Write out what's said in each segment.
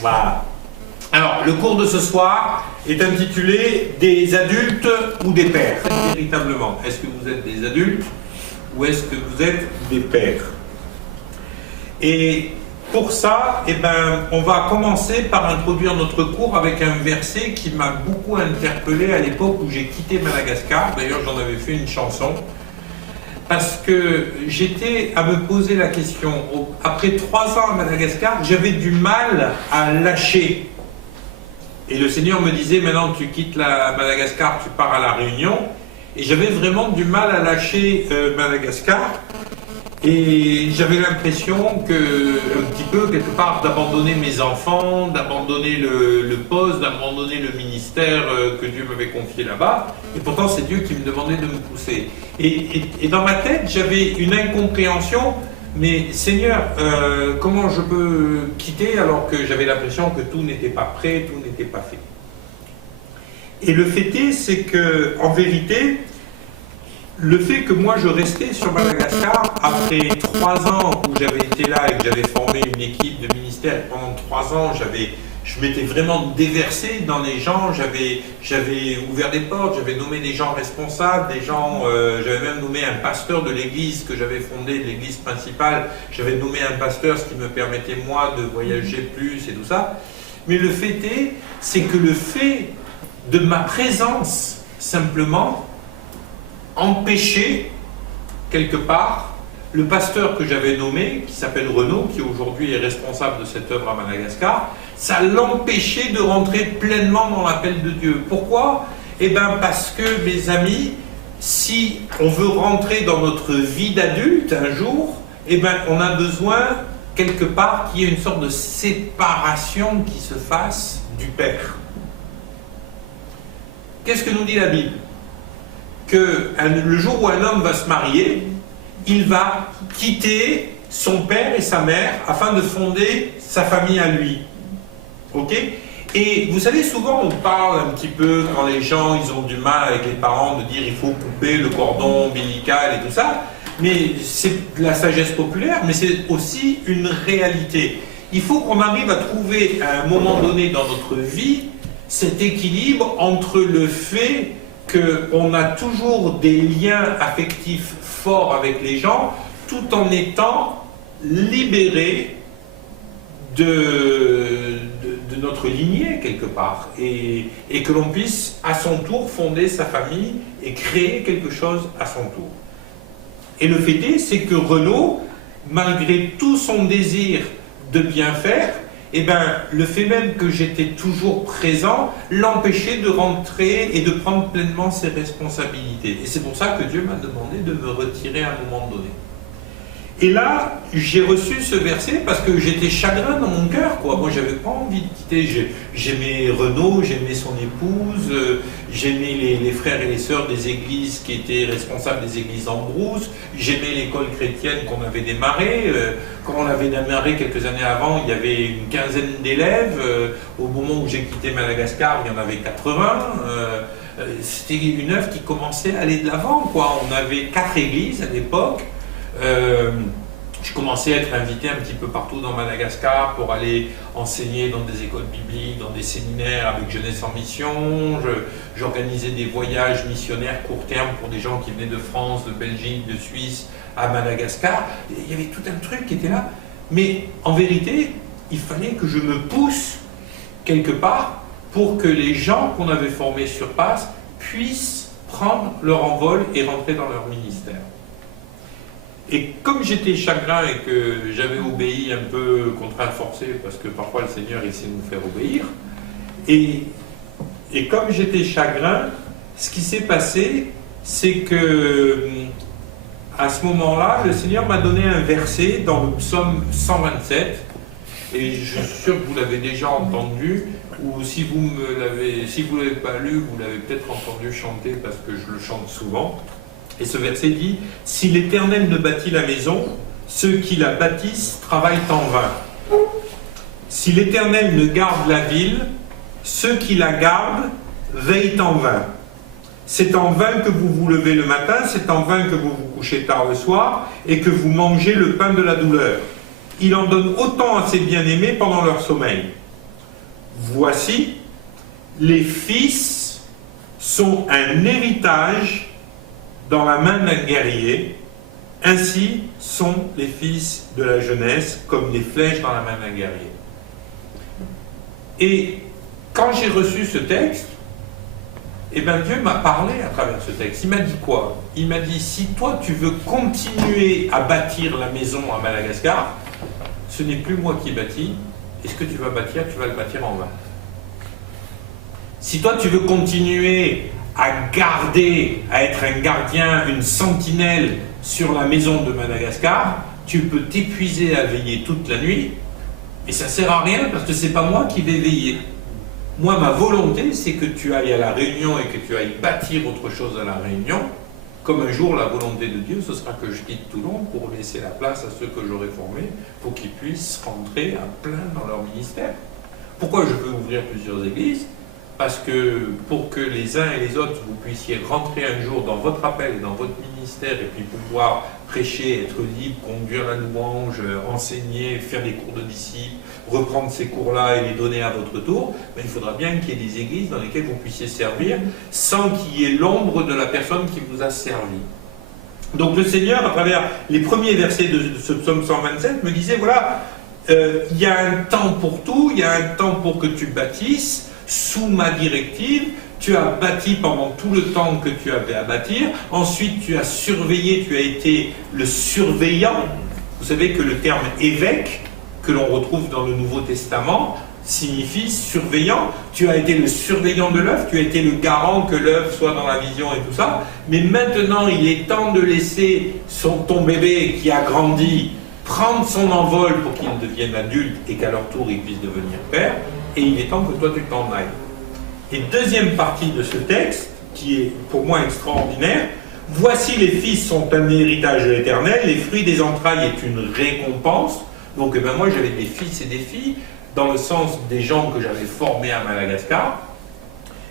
Voilà. Alors, le cours de ce soir est intitulé « Des adultes ou des pères ?» Véritablement, est-ce que vous êtes des adultes ou est-ce que vous êtes des pères? Et pour ça, on va commencer par introduire notre cours avec un verset qui m'a beaucoup interpellé à l'époque où j'ai quitté Madagascar. D'ailleurs, j'en avais fait une chanson. Parce que j'étais à me poser la question, après 3 ans à Madagascar, j'avais du mal à lâcher. Et le Seigneur me disait, maintenant tu quittes Madagascar, tu pars à la Réunion. Et j'avais vraiment du mal à lâcher Madagascar. Et j'avais l'impression un petit peu, quelque part, d'abandonner mes enfants, d'abandonner le poste, d'abandonner le ministère que Dieu m'avait confié là-bas. Et pourtant, c'est Dieu qui me demandait de me pousser. Et dans ma tête, j'avais une incompréhension. Mais Seigneur, comment je peux quitter alors que j'avais l'impression que tout n'était pas prêt, tout n'était pas fait? Et le fait est, c'est que, en vérité, le fait que moi je restais sur Madagascar après 3 ans où j'avais été là et que j'avais formé une équipe de ministère, et pendant 3 ans je m'étais vraiment déversé dans les gens, j'avais ouvert des portes, j'avais nommé des gens responsables, j'avais même nommé un pasteur de l'église que j'avais fondée, de l'église principale, j'avais nommé un pasteur, ce qui me permettait moi de voyager plus et tout ça. Mais le fait est, c'est que le fait de ma présence simplement empêcher, quelque part, le pasteur que j'avais nommé, qui s'appelle Renaud, qui aujourd'hui est responsable de cette œuvre à Madagascar, ça l'empêchait de rentrer pleinement dans l'appel de Dieu. Pourquoi? Parce que, mes amis, si on veut rentrer dans notre vie d'adulte un jour, on a besoin, quelque part, qu'il y ait une sorte de séparation qui se fasse du Père. Qu'est-ce que nous dit la Bible? Que le jour où un homme va se marier, il va quitter son père et sa mère afin de fonder sa famille à lui. Ok? Et vous savez, souvent on parle un petit peu, quand les gens ils ont du mal avec les parents, de dire il faut couper le cordon ombilical et tout ça, mais c'est de la sagesse populaire, mais c'est aussi une réalité. Il faut qu'on arrive à trouver à un moment donné dans notre vie cet équilibre entre le fait qu'on a toujours des liens affectifs forts avec les gens, tout en étant libéré de notre lignée, quelque part, et que l'on puisse, à son tour, fonder sa famille et créer quelque chose à son tour. Et le fait est, c'est que Renaud, malgré tout son désir de bien faire, le fait même que j'étais toujours présent l'empêchait de rentrer et de prendre pleinement ses responsabilités. Et c'est pour ça que Dieu m'a demandé de me retirer à un moment donné. Et là, j'ai reçu ce verset parce que j'étais chagrin dans mon cœur, quoi. Moi, j'avais pas envie de quitter. J'aimais Renaud, j'aimais son épouse, j'aimais les frères et les sœurs des églises qui étaient responsables des églises en brousse, j'aimais l'école chrétienne qu'on avait démarrée. Quand on l'avait démarrée quelques années avant, il y avait une 15aine d'élèves. Au moment où j'ai quitté Madagascar, il y en avait 80. C'était une œuvre qui commençait à aller de l'avant, quoi. On avait 4 églises à l'époque. Je commençais à être invité un petit peu partout dans Madagascar pour aller enseigner dans des écoles bibliques, dans des séminaires avec Jeunesse en Mission. J'organisais des voyages missionnaires court terme pour des gens qui venaient de France, de Belgique, de Suisse à Madagascar. Il y avait tout un truc qui était là. Mais en vérité, il fallait que je me pousse quelque part pour que les gens qu'on avait formés sur place puissent prendre leur envol et rentrer dans leur ministère. Et comme j'étais chagrin et que j'avais obéi un peu contraint forcé, parce que parfois le Seigneur il sait nous faire obéir, et comme j'étais chagrin, ce qui s'est passé, c'est que à ce moment-là, le Seigneur m'a donné un verset dans le psaume 127, et je suis sûr que vous l'avez déjà entendu, ou si vous ne l'avez pas lu, vous l'avez peut-être entendu chanter parce que je le chante souvent. Et ce verset dit « Si l'Éternel ne bâtit la maison, ceux qui la bâtissent travaillent en vain. Si l'Éternel ne garde la ville, ceux qui la gardent veillent en vain. C'est en vain que vous vous levez le matin, c'est en vain que vous vous couchez tard le soir et que vous mangez le pain de la douleur. Il en donne autant à ses bien-aimés pendant leur sommeil. voici, les fils sont un héritage dans la main d'un guerrier, ainsi sont les fils de la jeunesse comme les flèches dans la main d'un guerrier. Et quand j'ai reçu ce texte, eh bien Dieu m'a parlé à travers ce texte. Il m'a dit quoi? Il m'a dit, si toi tu veux continuer à bâtir la maison à Madagascar, ce n'est plus moi qui bâtis, et ce que tu vas bâtir, tu vas le bâtir en vain. Si toi tu veux continuer à garder, à être un gardien, une sentinelle sur la maison de Madagascar, tu peux t'épuiser à veiller toute la nuit, et ça ne sert à rien parce que ce n'est pas moi qui vais veiller. Moi, ma volonté, c'est que tu ailles à la Réunion et que tu ailles bâtir autre chose à la Réunion. Comme un jour, la volonté de Dieu, ce sera que je quitte Toulon pour laisser la place à ceux que j'aurai formés pour qu'ils puissent rentrer à plein dans leur ministère. Pourquoi je veux ouvrir plusieurs églises? Parce que pour que les uns et les autres, vous puissiez rentrer un jour dans votre appel et dans votre ministère et puis pouvoir prêcher, être libre, conduire la louange, enseigner, faire des cours de disciples, reprendre ces cours-là et les donner à votre tour, ben, il faudra bien qu'il y ait des églises dans lesquelles vous puissiez servir sans qu'il y ait l'ombre de la personne qui vous a servi. Donc le Seigneur, à travers les premiers versets de ce psaume 127, me disait, voilà, il y a un temps pour tout, il y a un temps pour que tu bâtisses, sous ma directive, tu as bâti pendant tout le temps que tu avais à bâtir, ensuite tu as surveillé, tu as été le surveillant. Vous savez que le terme évêque, que l'on retrouve dans le Nouveau Testament, signifie surveillant. Tu as été le surveillant de l'œuvre, tu as été le garant que l'œuvre soit dans la vision et tout ça, mais maintenant il est temps de laisser ton bébé qui a grandi prendre son envol pour qu'il devienne adulte et qu'à leur tour il puisse devenir père, et il est temps que toi tu t'en ailles. Et deuxième partie de ce texte, qui est pour moi extraordinaire, voici les fils sont un héritage de l'Éternel, les fruits des entrailles est une récompense. Donc eh ben, moi j'avais des fils et des filles, dans le sens des gens que j'avais formés à Madagascar.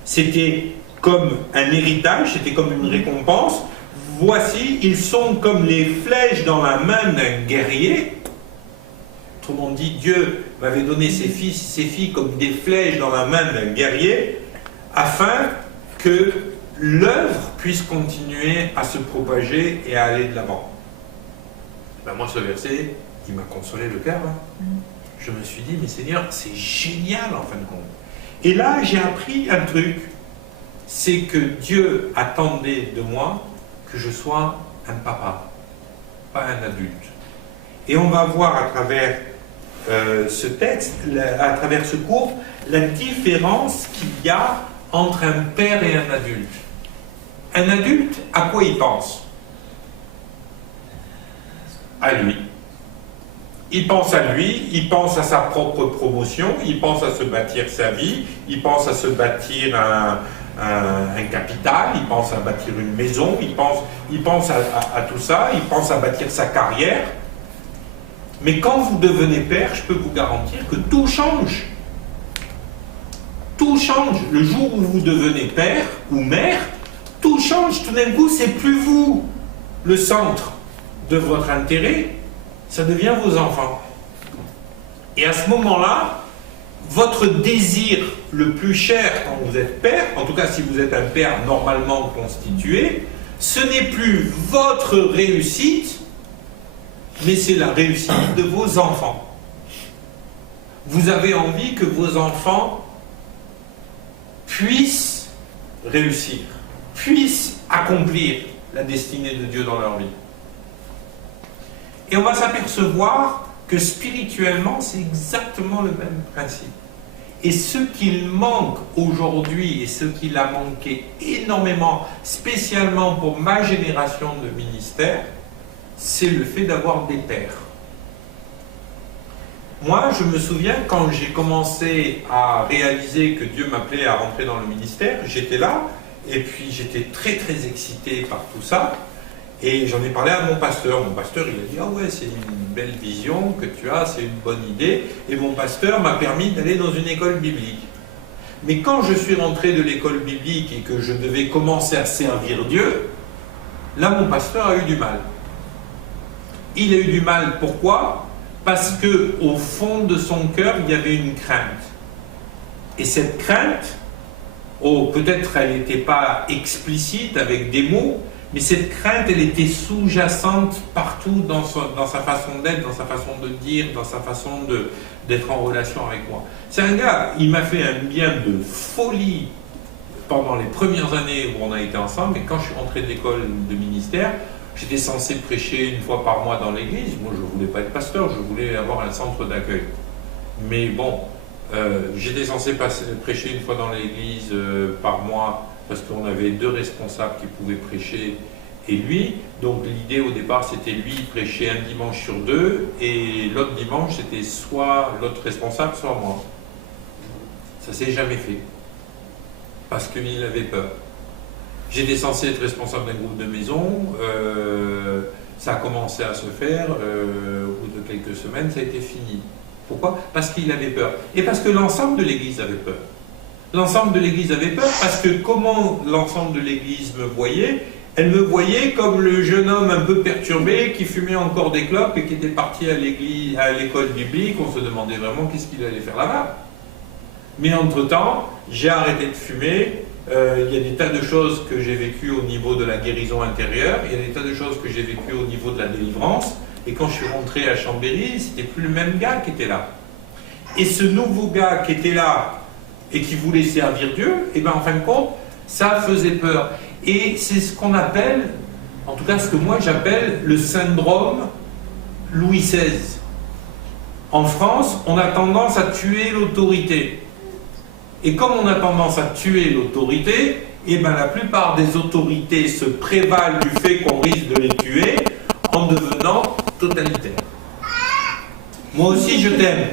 C'était comme un héritage, c'était comme une récompense. Voici, ils sont comme les flèches dans la main d'un guerrier. Autrement dit, Dieu m'avait donné ses fils et ses filles comme des flèches dans la main d'un guerrier, afin que l'œuvre puisse continuer à se propager et à aller de l'avant. Ben moi, ce verset, il m'a consolé le cœur. Je me suis dit, mais Seigneur, c'est génial en fin de compte. Et là, j'ai appris un truc, c'est que Dieu attendait de moi que je sois un papa, pas un adulte. Et on va voir à travers ce texte, à travers ce cours, la différence qu'il y a entre un père et un adulte. Un adulte, à quoi il pense? À lui. Il pense à lui, il pense à sa propre promotion, il pense à se bâtir sa vie, il pense à se bâtir un capital, il pense à bâtir une maison, il pense à tout ça, il pense à bâtir sa carrière. Mais quand vous devenez père, je peux vous garantir que tout change. Tout change. Le jour où vous devenez père ou mère, tout change. Tout d'un coup, c'est plus vous le centre de votre intérêt, ça devient vos enfants. Et à ce moment-là, votre désir le plus cher quand vous êtes père, en tout cas si vous êtes un père normalement constitué, ce n'est plus votre réussite, mais c'est la réussite de vos enfants. Vous avez envie que vos enfants puissent réussir, puissent accomplir la destinée de Dieu dans leur vie. Et on va s'apercevoir que spirituellement, c'est exactement le même principe. Et ce qu'il manque aujourd'hui, et ce qu'il a manqué énormément, spécialement pour ma génération de ministère, c'est le fait d'avoir des pères. Moi, je me souviens, quand j'ai commencé à réaliser que Dieu m'appelait à rentrer dans le ministère, j'étais là, et puis j'étais très très excité par tout ça, et j'en ai parlé à mon pasteur. Mon pasteur, il a dit « Ah ouais, c'est une belle vision que tu as, c'est une bonne idée », et mon pasteur m'a permis d'aller dans une école biblique. Mais quand je suis rentré de l'école biblique et que je devais commencer à servir Dieu, là, mon pasteur a eu du mal. Il a eu du mal, pourquoi? Parce qu'au fond de son cœur, il y avait une crainte. Et cette crainte, oh, peut-être elle n'était pas explicite avec des mots, mais cette crainte, elle était sous-jacente partout dans sa façon d'être, dans sa façon de dire, dans sa façon d'être en relation avec moi. C'est un gars, il m'a fait un bien de folie pendant les premières années où on a été ensemble, et quand je suis rentré de l'école de ministère, j'étais censé prêcher une fois par mois dans l'église. Moi, je ne voulais pas être pasteur, je voulais avoir un centre d'accueil. Mais bon, j'étais censé prêcher une fois dans l'église par mois, parce qu'on avait 2 responsables qui pouvaient prêcher, et lui. Donc l'idée au départ, c'était lui prêcher un dimanche sur 2, et l'autre dimanche, c'était soit l'autre responsable, soit moi. Ça s'est jamais fait, parce qu'il avait peur. J'étais censé être responsable d'un groupe de maison, ça a commencé à se faire, au bout de quelques semaines, ça a été fini. Pourquoi? Parce qu'il avait peur. Et parce que l'ensemble de l'Église avait peur. L'ensemble de l'Église avait peur parce que comment l'ensemble de l'Église me voyait? Elle me voyait comme le jeune homme un peu perturbé qui fumait encore des clopes et qui était parti à l'école biblique. On se demandait vraiment qu'est-ce qu'il allait faire là-bas. Mais entre-temps, j'ai arrêté de fumer. Il y a des tas de choses que j'ai vécues au niveau de la guérison intérieure. Il y a des tas de choses que j'ai vécues au niveau de la délivrance. Et quand je suis rentré à Chambéry, c'était plus le même gars qui était là. Et ce nouveau gars qui était là et qui voulait servir Dieu, et bien en fin de compte, ça faisait peur. Et c'est ce qu'on appelle, en tout cas ce que moi j'appelle le syndrome Louis XVI. En France, on a tendance à tuer l'autorité. Et comme on a tendance à tuer l'autorité, et bien la plupart des autorités se prévalent du fait qu'on risque de les tuer en devenant totalitaire. Moi aussi je t'aime.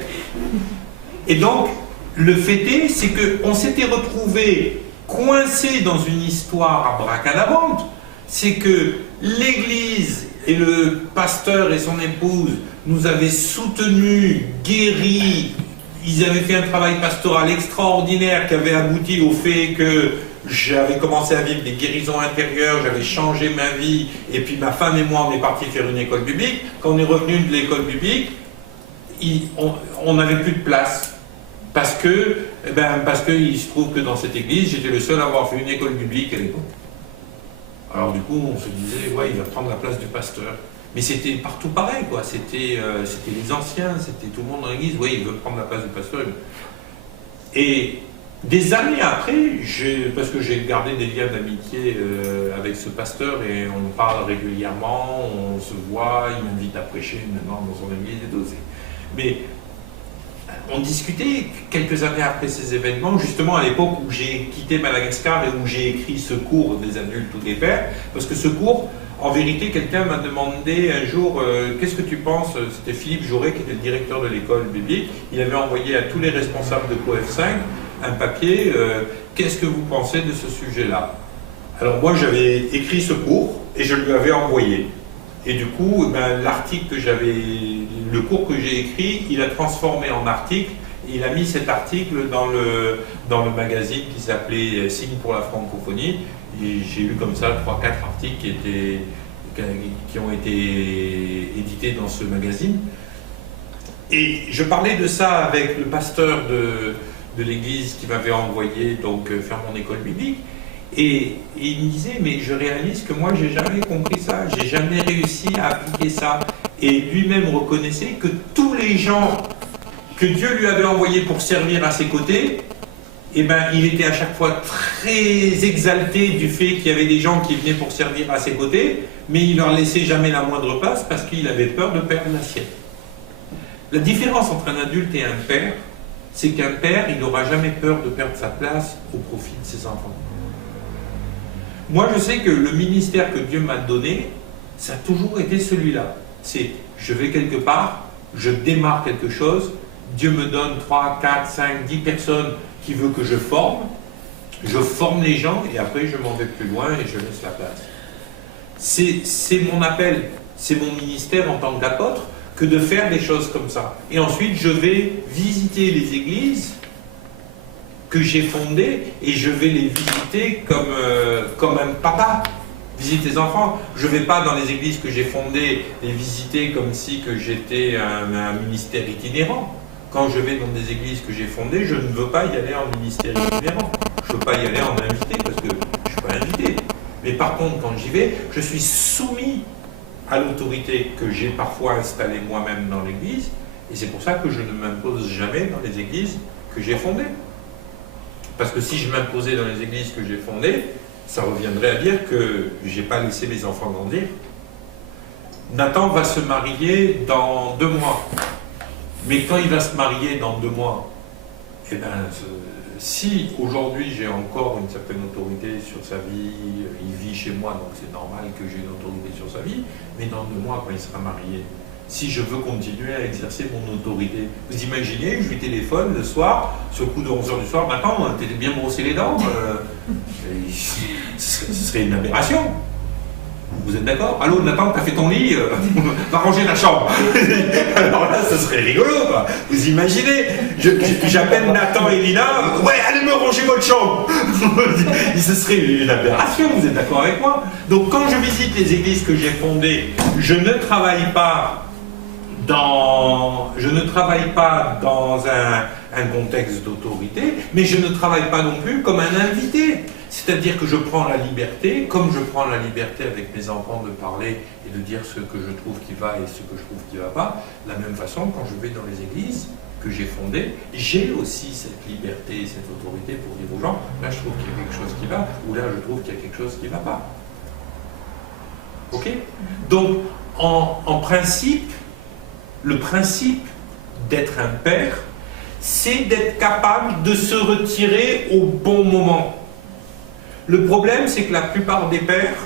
Et donc, le fait est, c'est qu'on s'était retrouvés coincés dans une histoire abracadabrante. C'est que l'Église et le pasteur et son épouse nous avaient soutenus, guéris. Ils avaient fait un travail pastoral extraordinaire qui avait abouti au fait que j'avais commencé à vivre des guérisons intérieures, j'avais changé ma vie, et puis ma femme et moi, on est partis faire une école biblique. Quand on est revenu de l'école biblique, on n'avait plus de place. Parce qu'il se trouve que dans cette église, j'étais le seul à avoir fait une école biblique à l'époque. Alors du coup, on se disait, ouais, il va prendre la place du pasteur. Mais c'était partout pareil, quoi. C'était les anciens, c'était tout le monde dans l'église, ouais, il veut prendre la place du pasteur. Et des années après, parce que j'ai gardé des liens d'amitié avec ce pasteur et on parle régulièrement, on se voit, il m'invite à prêcher maintenant dans son église et tout. Mais on discutait quelques années après ces événements, justement à l'époque où j'ai quitté Madagascar et où j'ai écrit ce cours des adultes ou des pères, parce que ce cours, en vérité, quelqu'un m'a demandé un jour, qu'est-ce que tu penses, c'était Philippe Jouret qui était le directeur de l'école biblique, il avait envoyé à tous les responsables de COF5 un papier, qu'est-ce que vous pensez de ce sujet-là? Alors moi j'avais écrit ce cours et je lui avais envoyé. Et du coup, l'article que le cours que j'ai écrit, il a transformé en article. Il a mis cet article dans le magazine qui s'appelait Signe pour la francophonie. Et j'ai eu comme ça 3-4 articles qui ont été édités dans ce magazine. Et je parlais de ça avec le pasteur de l'église qui m'avait envoyé donc faire mon école biblique. Et il me disait, mais je réalise que moi, j'ai jamais compris ça, j'ai jamais réussi à appliquer ça. Et lui-même reconnaissait que tous les gens que Dieu lui avait envoyés pour servir à ses côtés, il était à chaque fois très exalté du fait qu'il y avait des gens qui venaient pour servir à ses côtés, mais il leur laissait jamais la moindre place parce qu'il avait peur de perdre la sienne. La différence entre un adulte et un père, c'est qu'un père, il n'aura jamais peur de perdre sa place au profit de ses enfants. Moi, je sais que le ministère que Dieu m'a donné, ça a toujours été celui-là. C'est, je vais quelque part, je démarre quelque chose, Dieu me donne 3, 4, 5, 10 personnes qu'il veut que je forme les gens, et après je m'en vais plus loin et je laisse la place. C'est mon appel, c'est mon ministère en tant qu'apôtre, que de faire des choses comme ça. Et ensuite, je vais visiter les églises que j'ai fondées et je vais les visiter comme un papa visite les enfants. Je ne vais pas dans les églises que j'ai fondées les visiter comme si que j'étais un ministère itinérant. Quand je vais dans des églises que j'ai fondées, je ne veux pas y aller en ministère itinérant. Je ne veux pas y aller en invité parce que je ne suis pas invité. Mais par contre, quand j'y vais, je suis soumis à l'autorité que j'ai parfois installée moi-même dans l'église. Et c'est pour ça que je ne m'impose jamais dans les églises que j'ai fondées. Parce que si je m'imposais dans les églises que j'ai fondées, ça reviendrait à dire que je n'ai pas laissé mes enfants grandir. Nathan va se marier dans 2 mois. Mais quand il va se marier dans 2 mois, eh ben, si aujourd'hui j'ai encore une certaine autorité sur sa vie, il vit chez moi, donc c'est normal que j'ai une autorité sur sa vie, mais dans 2 mois, quand il sera marié, si je veux continuer à exercer mon autorité, vous imaginez, je lui téléphone le soir, sur le coup de 11h du soir, maintenant, t'étais bien brossé les dents, ce serait une aberration. Vous êtes d'accord? Allô, Nathan, t'as fait ton lit, va ranger la chambre. Alors là, ce serait rigolo, quoi. Vous imaginez? J'appelle Nathan et Lina, ouais, allez me ranger votre chambre. Ce serait une aberration, vous êtes d'accord avec moi? Donc quand je visite les églises que j'ai fondées, je ne travaille pas dans un contexte d'autorité, mais je ne travaille pas non plus comme un invité. C'est-à-dire que je prends la liberté, comme je prends la liberté avec mes enfants de parler et de dire ce que je trouve qui va et ce que je trouve qui ne va pas, de la même façon, quand je vais dans les églises que j'ai fondées, j'ai aussi cette liberté et cette autorité pour dire aux gens, là je trouve qu'il y a quelque chose qui va, ou là je trouve qu'il y a quelque chose qui ne va pas. Ok? Donc, en principe, le principe d'être un père, c'est d'être capable de se retirer au bon moment. Le problème, c'est que la plupart des pères,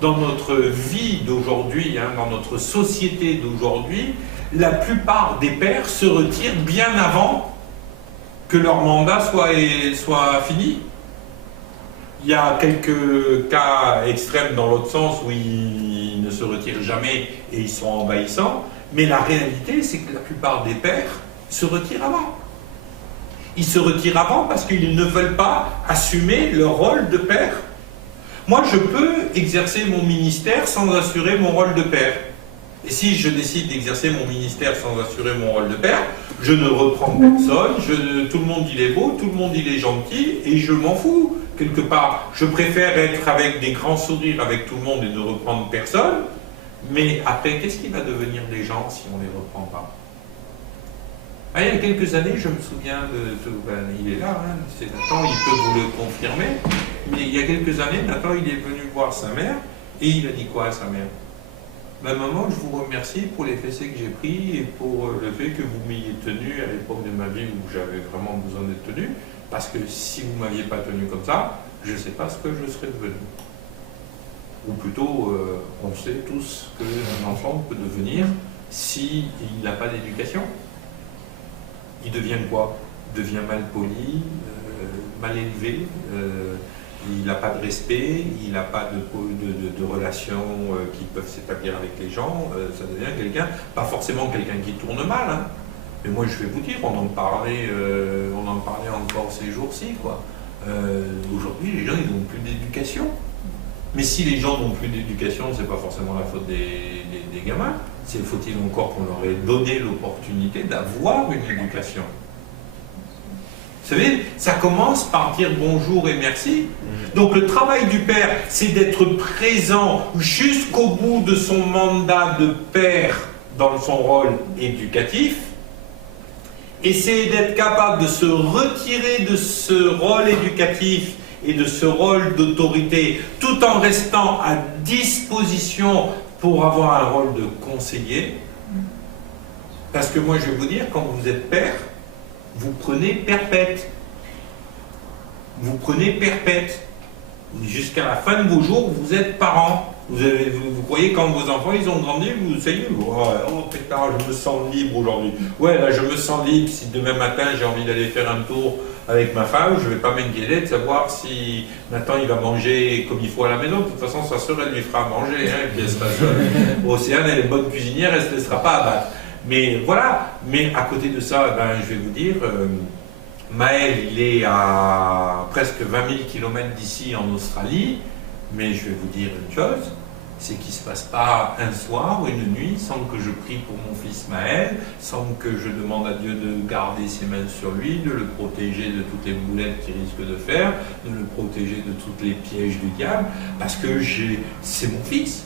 dans notre vie d'aujourd'hui, dans notre société d'aujourd'hui, la plupart des pères se retirent bien avant que leur mandat soit fini. Il y a quelques cas extrêmes dans l'autre sens où ils ne se retirent jamais et ils sont envahissants, mais la réalité, c'est que la plupart des pères se retirent avant. Ils se retirent avant parce qu'ils ne veulent pas assumer leur rôle de père. Moi, je peux exercer mon ministère sans assurer mon rôle de père. Et si je décide d'exercer mon ministère sans assurer mon rôle de père, je ne reprends personne, tout le monde il est beau, tout le monde il est gentil, et je m'en fous, quelque part. Je préfère être avec des grands sourires avec tout le monde et ne reprendre personne, mais après, qu'est-ce qui va devenir des gens si on ne les reprend pas? Il y a quelques années, je me souviens il est là, c'est Nathan, il peut vous le confirmer, mais il y a quelques années, Nathan, il est venu voir sa mère, et il a dit quoi à sa mère? Maman, je vous remercie pour les fessées que j'ai pris et pour le fait que vous m'ayez tenu à l'époque de ma vie où j'avais vraiment besoin d'être tenu, parce que si vous ne m'aviez pas tenu comme ça, je ne sais pas ce que je serais devenu. Ou plutôt, on sait tous ce qu'un enfant peut devenir s'il n'a pas d'éducation. Il devient quoi? Il devient mal poli, mal élevé, il n'a pas de respect, il n'a pas de relations qui peuvent s'établir avec les gens, ça devient quelqu'un, pas forcément quelqu'un qui tourne mal, mais moi je vais vous dire, on en parlait encore ces jours-ci, quoi. Aujourd'hui, les gens, ils n'ont plus d'éducation. Mais si les gens n'ont plus d'éducation, c'est pas forcément la faute des gamins. Faut-il encore qu'on leur ait donné l'opportunité d'avoir une éducation? Vous savez, ça commence par dire bonjour et merci. Donc le travail du père, c'est d'être présent jusqu'au bout de son mandat de père dans son rôle éducatif. Et c'est d'être capable de se retirer de ce rôle éducatif et de ce rôle d'autorité, tout en restant à disposition pour avoir un rôle de conseiller. Parce que moi, je vais vous dire, quand vous êtes père, vous prenez perpète. Vous prenez perpète. Jusqu'à la fin de vos jours, vous êtes parent. Vous croyez quand vos enfants ils ont grandi, vous savez, oh pétard, je me sens libre aujourd'hui. Ouais, là je me sens libre. Si demain matin j'ai envie d'aller faire un tour avec ma femme, je ne vais pas m'inquiéter de savoir si Nathan il va manger comme il faut à la maison. De toute façon, sa soeur elle lui fera manger. Et puis Océane, elle est bonne cuisinière, elle ne se laissera pas abattre. Mais voilà. Mais à côté de ça, je vais vous dire, Maël il est à presque 20 000 km d'ici en Australie. Mais je vais vous dire une chose, c'est qu'il ne se passe pas un soir ou une nuit sans que je prie pour mon fils Maël, sans que je demande à Dieu de garder ses mains sur lui, de le protéger de toutes les boulettes qu'il risque de faire, de le protéger de tous les pièges du diable, parce que c'est mon fils.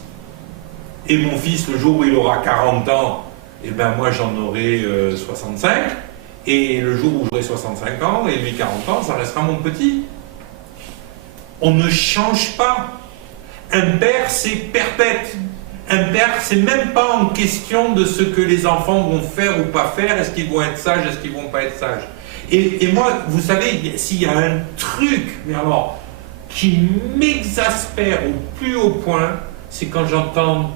Et mon fils, le jour où il aura 40 ans, eh ben moi j'en aurai 65, et le jour où j'aurai 65 ans, et lui 40 ans, ça restera mon petit. On ne change pas. Un père, c'est perpète. Un père, c'est même pas en question de ce que les enfants vont faire ou pas faire, est-ce qu'ils vont être sages, est-ce qu'ils vont pas être sages. Et moi, vous savez, s'il y a un truc, mais alors, qui m'exaspère au plus haut point, c'est quand j'entends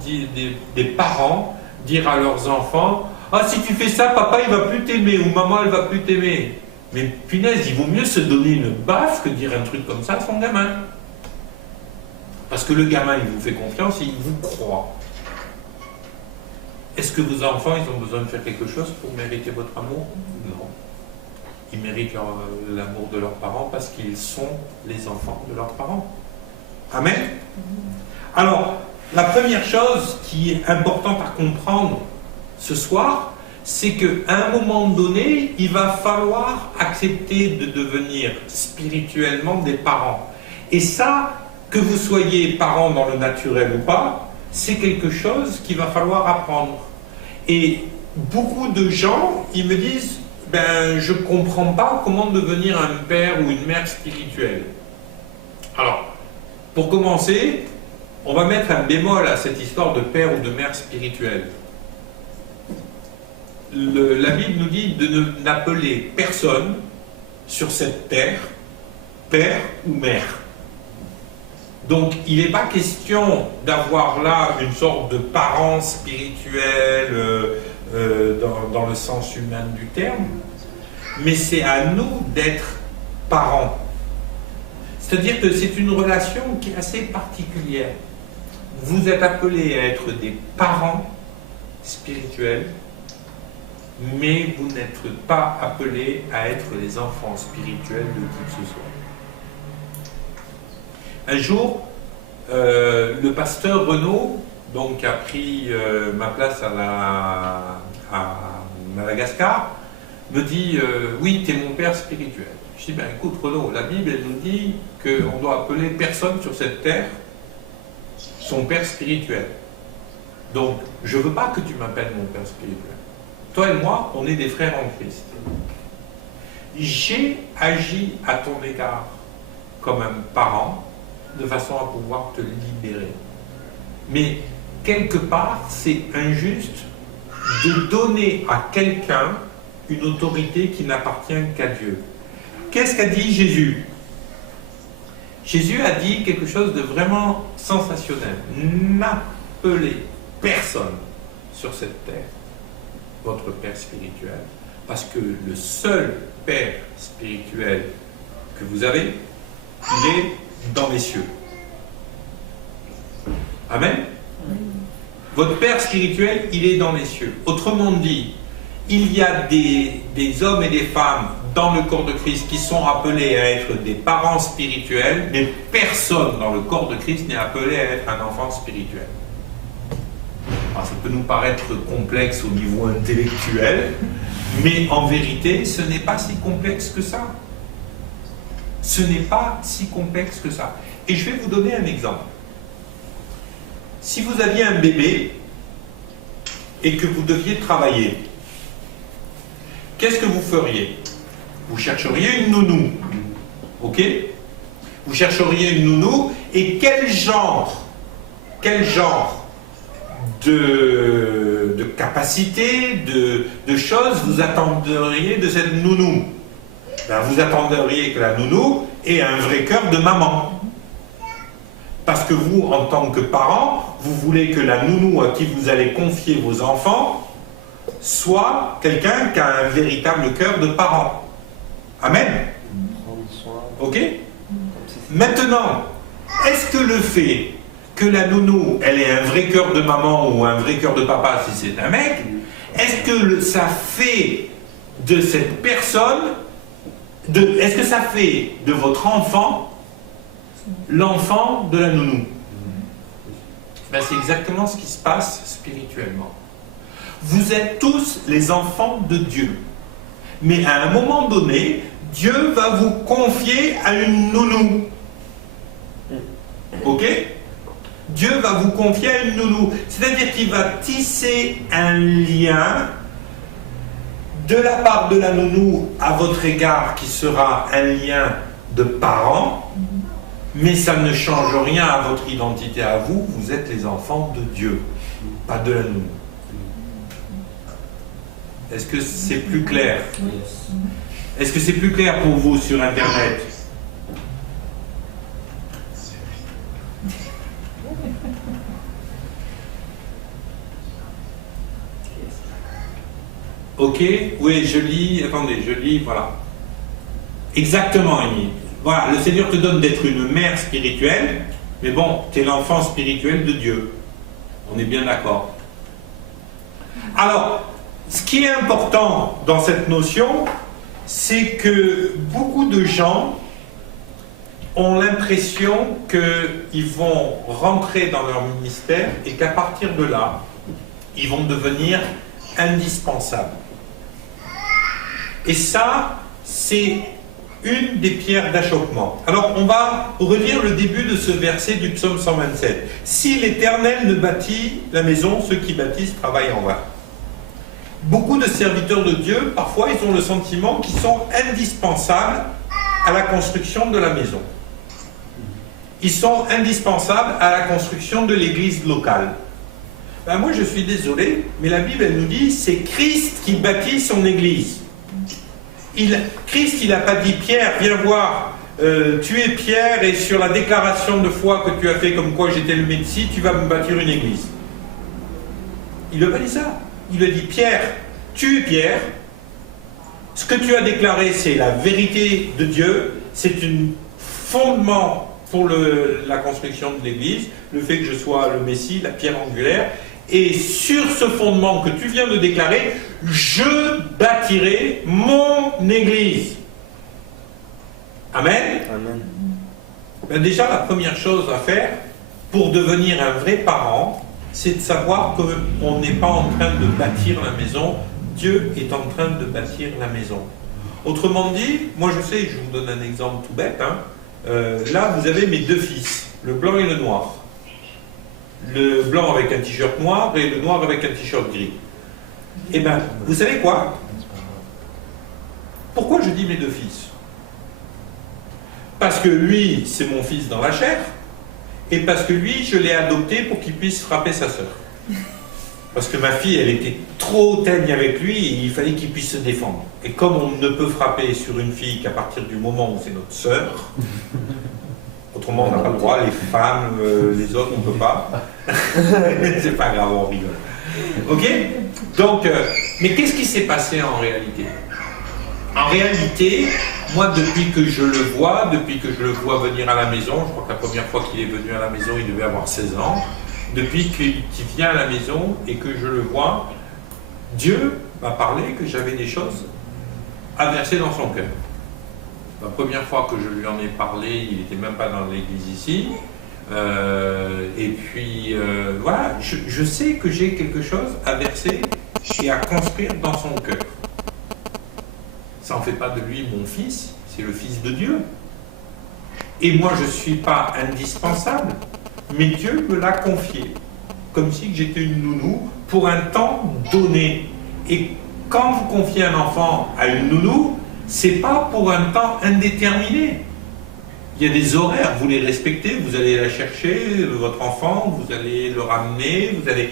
des parents dire à leurs enfants « Ah, si tu fais ça, papa, il va plus t'aimer, ou maman, elle va plus t'aimer. » Mais punaise, il vaut mieux se donner une baffe que dire un truc comme ça à son gamin. Parce que le gamin, il vous fait confiance et il vous croit. Est-ce que vos enfants, ils ont besoin de faire quelque chose pour mériter votre amour? Non. Ils méritent l'amour de leurs parents parce qu'ils sont les enfants de leurs parents. Amen. Alors, la première chose qui est importante à comprendre ce soir, c'est qu'à un moment donné, il va falloir accepter de devenir spirituellement des parents. Et ça, que vous soyez parents dans le naturel ou pas, c'est quelque chose qu'il va falloir apprendre. Et beaucoup de gens, ils me disent, ben, je ne comprends pas comment devenir un père ou une mère spirituelle. Alors, pour commencer, on va mettre un bémol à cette histoire de père ou de mère spirituelle. La Bible nous dit de n'appeler personne sur cette terre père ou mère. Donc, il n'est pas question d'avoir là une sorte de parent spirituel dans le sens humain du terme, mais c'est à nous d'être parents. C'est-à-dire que c'est une relation qui est assez particulière. Vous êtes appelés à être des parents spirituels, mais vous n'êtes pas appelés à être les enfants spirituels de qui que ce soit. Un jour, le pasteur Renaud, donc, a pris ma place à Madagascar, me dit oui, tu es mon père spirituel. Je dis ben écoute Renaud, la Bible elle nous dit qu'on doit appeler personne sur cette terre son père spirituel. Donc, je ne veux pas que tu m'appelles mon père spirituel. Toi et moi, on est des frères en Christ. J'ai agi à ton égard comme un parent, de façon à pouvoir te libérer. Mais quelque part, c'est injuste de donner à quelqu'un une autorité qui n'appartient qu'à Dieu. Qu'est-ce qu'a dit Jésus? Jésus a dit quelque chose de vraiment sensationnel. N'appelez personne sur cette terre votre Père spirituel, parce que le seul Père spirituel que vous avez, il est dans les cieux. Amen. Votre Père spirituel, il est dans les cieux. Autrement dit, il y a des hommes et des femmes dans le corps de Christ qui sont appelés à être des parents spirituels, mais personne dans le corps de Christ n'est appelé à être un enfant spirituel. Alors, ça peut nous paraître complexe au niveau intellectuel, mais en vérité, ce n'est pas si complexe que ça. Ce n'est pas si complexe que ça. Et je vais vous donner un exemple. Si vous aviez un bébé et que vous deviez travailler, qu'est-ce que vous feriez? Vous chercheriez une nounou. Ok? Vous chercheriez une nounou et quel genre de capacité, de choses vous attendriez de cette nounou? Ben, vous attendriez que la nounou ait un vrai cœur de maman. Parce que vous, en tant que parent, vous voulez que la nounou à qui vous allez confier vos enfants soit quelqu'un qui a un véritable cœur de parent. Amen. Ok? Maintenant, est-ce que le fait que la nounou, elle ait un vrai cœur de maman ou un vrai cœur de papa si c'est un mec, est-ce que ça fait de cette personne, est-ce que ça fait de votre enfant l'enfant de la nounou? Ben, c'est exactement ce qui se passe spirituellement. Vous êtes tous les enfants de Dieu. Mais à un moment donné, Dieu va vous confier à une nounou. Ok? Dieu va vous confier à une nounou. C'est-à-dire qu'il va tisser un lien de la part de la nounou à votre égard qui sera un lien de parents, mais ça ne change rien à votre identité à vous. Vous êtes les enfants de Dieu, pas de la nounou. Est-ce que c'est plus clair? Est-ce que c'est plus clair pour vous sur Internet? Ok? Oui, je lis, attendez, je lis, voilà. Exactement, Annie. Voilà, le Seigneur te donne d'être une mère spirituelle, mais bon, tu es l'enfant spirituel de Dieu. On est bien d'accord. Alors, ce qui est important dans cette notion, c'est que beaucoup de gens ont l'impression qu'ils vont rentrer dans leur ministère et qu'à partir de là, ils vont devenir indispensables. Et ça, c'est une des pierres d'achoppement. Alors, on va relire le début de ce verset du psaume 127. « Si l'Éternel ne bâtit la maison, ceux qui bâtissent travaillent en vain. » Beaucoup de serviteurs de Dieu, parfois, ils ont le sentiment qu'ils sont indispensables à la construction de la maison. Ils sont indispensables à la construction de l'église locale. Ben moi, je suis désolé, mais la Bible, elle nous dit, c'est Christ qui bâtit son église. Christ, il n'a pas dit, Pierre, viens voir, tu es Pierre, et sur la déclaration de foi que tu as fait comme quoi j'étais le Messie, tu vas me bâtir une église. Il n'a pas dit ça. Il a dit, Pierre, tu es Pierre, ce que tu as déclaré, c'est la vérité de Dieu, c'est un fondement pour la construction de l'église, le fait que je sois le Messie, la pierre angulaire, et sur ce fondement que tu viens de déclarer, je bâtirai mon église. Amen. Amen. Ben déjà, la première chose à faire pour devenir un vrai parent, c'est de savoir qu'on n'est pas en train de bâtir la maison, Dieu est en train de bâtir la maison. Autrement dit, moi je sais, je vous donne un exemple tout bête, hein. Là vous avez mes deux fils, le blanc et le noir. Le blanc avec un t-shirt noir et le noir avec un t-shirt gris. Eh bien, vous savez quoi? Pourquoi je dis mes deux fils? Parce que lui, c'est mon fils dans la chair, et parce que lui, je l'ai adopté pour qu'il puisse frapper sa sœur. Parce que ma fille, elle était trop teigne avec lui, et il fallait qu'il puisse se défendre. Et comme on ne peut frapper sur une fille qu'à partir du moment où c'est notre sœur, autrement on n'a pas le droit, les femmes, les autres, on ne peut pas. C'est pas grave, on rigole. Ok? Donc, mais qu'est-ce qui s'est passé en réalité? En réalité, moi, depuis que je le vois venir à la maison, je crois que la première fois qu'il est venu à la maison, il devait avoir 16 ans, depuis qu'il vient à la maison et que je le vois, Dieu m'a parlé que j'avais des choses à verser dans son cœur. La première fois que je lui en ai parlé, il n'était même pas dans l'église ici. Et puis, voilà, je sais que j'ai quelque chose à verser et à construire dans son cœur. Ça n'en fait pas de lui mon fils, c'est le fils de Dieu. Et moi, je ne suis pas indispensable, mais Dieu me l'a confié, comme si j'étais une nounou, pour un temps donné. Et quand vous confiez un enfant à une nounou, c'est pas pour un temps indéterminé. Il y a des horaires, vous les respectez, vous allez la chercher, votre enfant, vous allez le ramener, vous allez...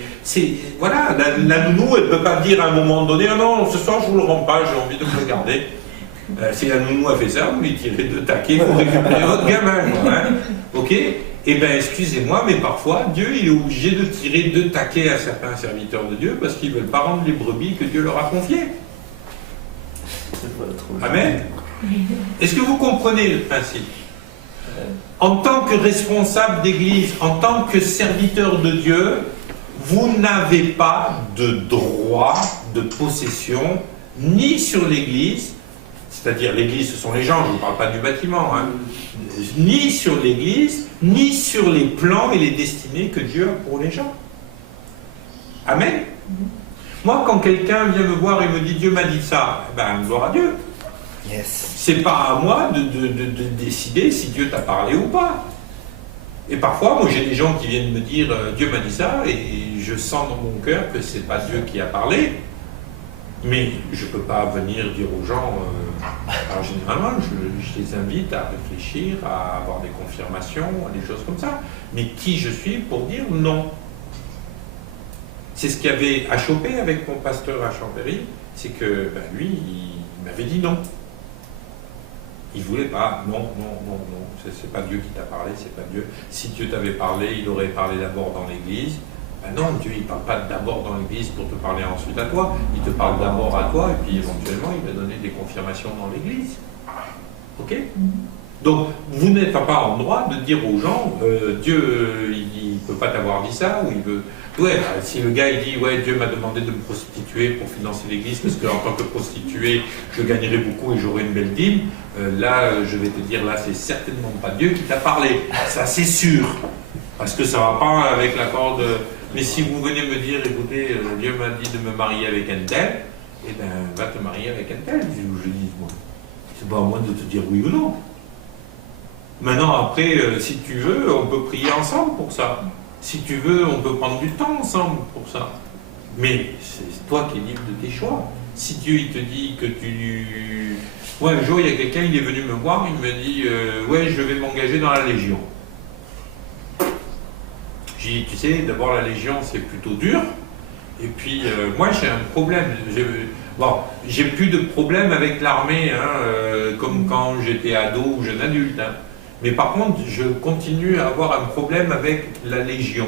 Voilà, la nounou, elle ne peut pas dire à un moment donné, ah non, ce soir je ne vous le rends pas, j'ai envie de vous regarder. Si la nounou a fait ça, vous lui tirez 2 taquets pour récupérer votre gamin. Hein, ok? Eh bien, excusez-moi, mais parfois, Dieu il est obligé de tirer 2 taquets à certains serviteurs de Dieu parce qu'ils ne veulent pas rendre les brebis que Dieu leur a confiées. Amen. Est-ce que vous comprenez le principe? En tant que responsable d'église, en tant que serviteur de Dieu, vous n'avez pas de droit de possession ni sur l'église, c'est-à-dire l'Église, ce sont les gens, je ne vous parle pas du bâtiment, hein, ni sur l'Église, ni sur les plans et les destinées que Dieu a pour les gens. Amen. Moi, quand quelqu'un vient me voir et me dit Dieu m'a dit ça, ben gloire à Dieu. Yes. C'est pas à moi de décider si Dieu t'a parlé ou pas. Et parfois, moi j'ai des gens qui viennent me dire Dieu m'a dit ça, et je sens dans mon cœur que c'est pas Dieu qui a parlé. Mais je ne peux pas venir dire aux gens, alors généralement je les invite à réfléchir, à avoir des confirmations, des choses comme ça. Mais qui je suis pour dire non? C'est ce qu'il y avait à choper avec mon pasteur à Champéry, c'est que ben, lui, il m'avait dit non. Il ne voulait pas, non, c'est pas Dieu qui t'a parlé, c'est pas Dieu. Si Dieu t'avait parlé, il aurait parlé d'abord dans l'église. Ben non, Dieu il ne parle pas d'abord dans l'église pour te parler ensuite à toi. Il te parle d'abord à toi et puis éventuellement il va donner des confirmations dans l'église. Ok? Donc vous n'êtes pas en droit de dire aux gens Dieu il ne peut pas t'avoir dit ça, ou il veut. Ouais, bah, si le gars il dit ouais Dieu m'a demandé de me prostituer pour financer l'église parce qu'en tant que prostituée je gagnerai beaucoup et j'aurai une belle dîme, là je vais te dire là c'est certainement pas Dieu qui t'a parlé. Ça c'est sûr. Parce que ça ne va pas avec l'accord de. Mais si vous venez me dire, écoutez, Dieu m'a dit de me marier avec un tel, eh bien, va te marier avec un tel. Je dis, bon, c'est pas à moi de te dire oui ou non. Maintenant, après, si tu veux, on peut prier ensemble pour ça. Si tu veux, on peut prendre du temps ensemble pour ça. Mais c'est toi qui es libre de tes choix. Si Dieu, il te dit que tu. Ouais, un jour, il y a quelqu'un, il est venu me voir, il me dit, ouais, je vais m'engager dans la Légion. J'ai dit, tu sais, d'abord la Légion c'est plutôt dur, et puis moi j'ai un problème, j'ai plus de problème avec l'armée, hein, comme quand j'étais ado ou jeune adulte, hein. Mais par contre je continue à avoir un problème avec la Légion.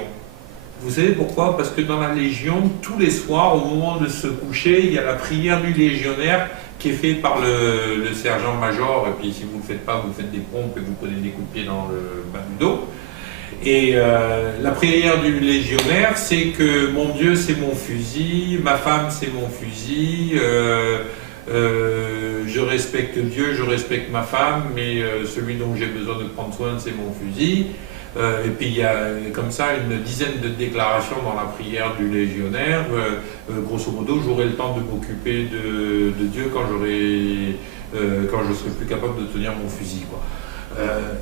Vous savez pourquoi? Parce que dans la Légion, tous les soirs, au moment de se coucher, il y a la prière du légionnaire qui est faite par le sergent-major, et puis si vous ne le faites pas, vous faites des pompes et vous prenez des coups de pied dans le bas du dos. Et la prière du légionnaire, c'est que mon Dieu c'est mon fusil, ma femme c'est mon fusil, je respecte Dieu, je respecte ma femme, mais celui dont j'ai besoin de prendre soin c'est mon fusil. Et puis il y a comme ça une dizaine de déclarations dans la prière du légionnaire. Grosso modo, j'aurai le temps de m'occuper de Dieu quand je serai plus capable de tenir mon fusil, quoi.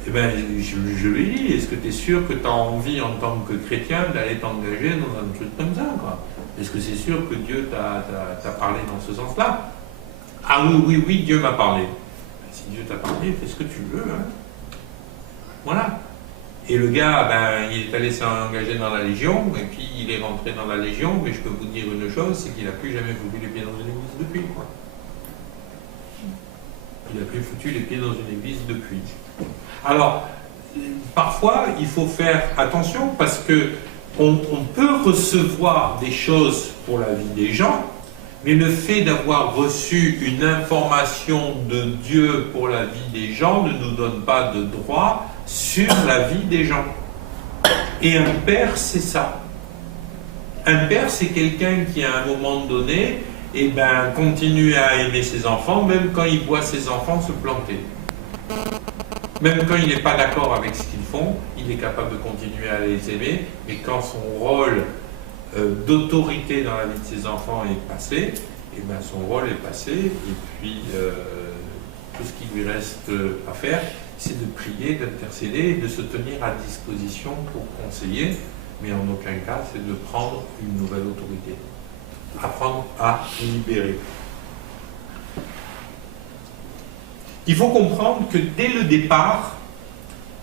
Eh ben, je lui dis, est-ce que tu es sûr que tu as envie en tant que chrétien d'aller t'engager dans un truc comme ça, quoi? Est-ce que c'est sûr que Dieu t'a parlé dans ce sens-là? Ah oui, Dieu m'a parlé. Si Dieu t'a parlé, fais ce que tu veux, hein. Voilà. Et le gars, ben, il est allé s'engager dans la Légion, et puis il est rentré dans la Légion, mais je peux vous dire une chose, c'est qu'il n'a plus jamais foutu les pieds dans une église depuis, quoi. Il n'a plus foutu les pieds dans une église depuis. Alors, parfois, il faut faire attention parce que on peut recevoir des choses pour la vie des gens, mais le fait d'avoir reçu une information de Dieu pour la vie des gens ne nous donne pas de droit sur la vie des gens. Et un père, c'est ça. Un père, c'est quelqu'un qui, à un moment donné, eh ben, continue à aimer ses enfants, même quand il voit ses enfants se planter. Même quand il n'est pas d'accord avec ce qu'ils font, il est capable de continuer à les aimer, mais quand son rôle d'autorité dans la vie de ses enfants est passé, eh ben, son rôle est passé, et puis tout ce qui lui reste à faire, c'est de prier, d'intercéder, et de se tenir à disposition pour conseiller, mais en aucun cas, c'est de prendre une nouvelle autorité. Apprendre à libérer. Il faut comprendre que dès le départ,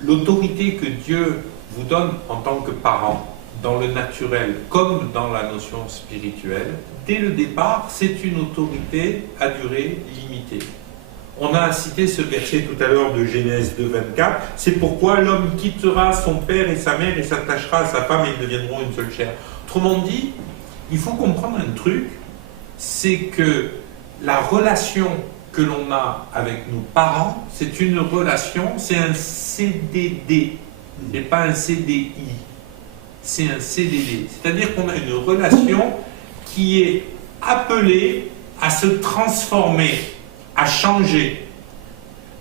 l'autorité que Dieu vous donne en tant que parent, dans le naturel comme dans la notion spirituelle, dès le départ, c'est une autorité à durée limitée. On a cité ce verset tout à l'heure de Genèse 2,24, c'est pourquoi l'homme quittera son père et sa mère et s'attachera à sa femme et ils deviendront une seule chair. Autrement dit, il faut comprendre un truc, c'est que la relation que l'on a avec nos parents, c'est une relation, c'est un CDD, et pas un CDI. C'est un CDD. C'est-à-dire qu'on a une relation qui est appelée à se transformer, a changé.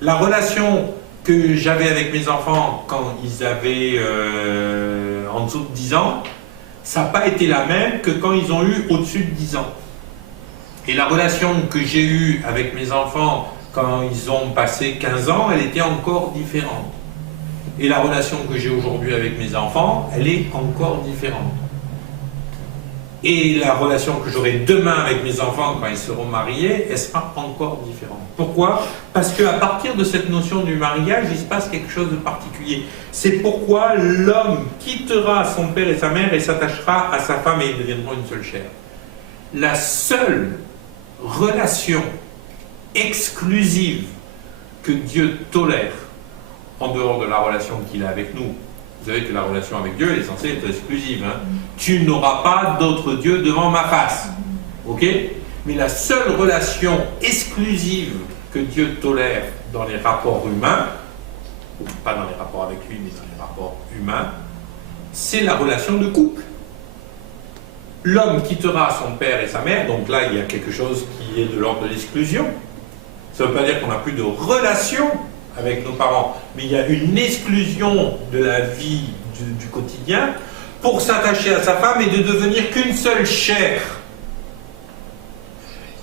La relation que j'avais avec mes enfants quand ils avaient en dessous de 10 ans, ça n'a pas été la même que quand ils ont eu au-dessus de 10 ans. Et la relation que j'ai eue avec mes enfants quand ils ont passé 15 ans, elle était encore différente. Et la relation que j'ai aujourd'hui avec mes enfants, elle est encore différente. Et la relation que j'aurai demain avec mes enfants quand ils seront mariés, elle sera encore différente. Pourquoi? Parce qu'à partir de cette notion du mariage, il se passe quelque chose de particulier. C'est pourquoi l'homme quittera son père et sa mère et s'attachera à sa femme et ils deviendront une seule chair. La seule relation exclusive que Dieu tolère en dehors de la relation qu'il a avec nous. Vous savez que la relation avec Dieu est censée être exclusive. Hein? Tu n'auras pas d'autre Dieu devant ma face. Ok? Mais la seule relation exclusive que Dieu tolère dans les rapports humains, pas dans les rapports avec lui, mais dans les rapports humains, c'est la relation de couple. L'homme quittera son père et sa mère, donc là il y a quelque chose qui est de l'ordre de l'exclusion. Ça ne veut pas dire qu'on n'a plus de relation avec nos parents, mais il y a une exclusion de la vie du quotidien pour s'attacher à sa femme et de devenir qu'une seule chair.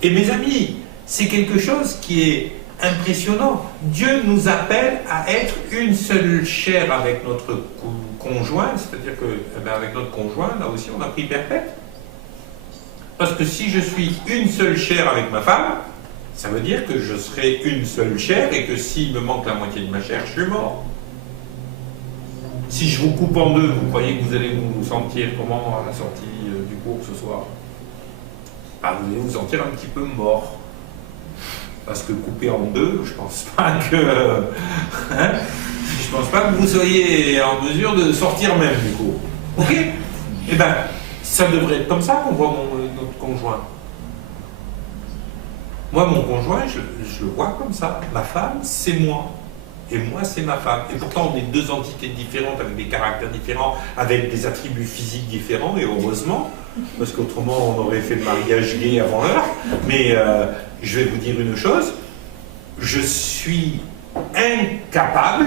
Et mes amis, c'est quelque chose qui est impressionnant. Dieu nous appelle à être une seule chair avec notre conjoint, c'est-à-dire qu'avec notre conjoint, là aussi on a pris perpète. Parce que si je suis une seule chair avec ma femme, ça veut dire que je serai une seule chair et que s'il me manque la moitié de ma chair, je suis mort. Si je vous coupe en deux, vous croyez que vous allez vous sentir comment à la sortie du cours ce soir? Vous allez vous sentir un petit peu mort. Parce que couper en deux, je pense pas que... je pense pas que vous soyez en mesure de sortir même du cours. Ok? Eh bien, ça devrait être comme ça qu'on voit notre conjoint. Moi, mon conjoint, je le vois comme ça. Ma femme, c'est moi. Et moi, c'est ma femme. Et pourtant, on est deux entités différentes, avec des caractères différents, avec des attributs physiques différents, et heureusement, parce qu'autrement, on aurait fait le mariage gay avant l'heure. Mais je vais vous dire une chose, je suis incapable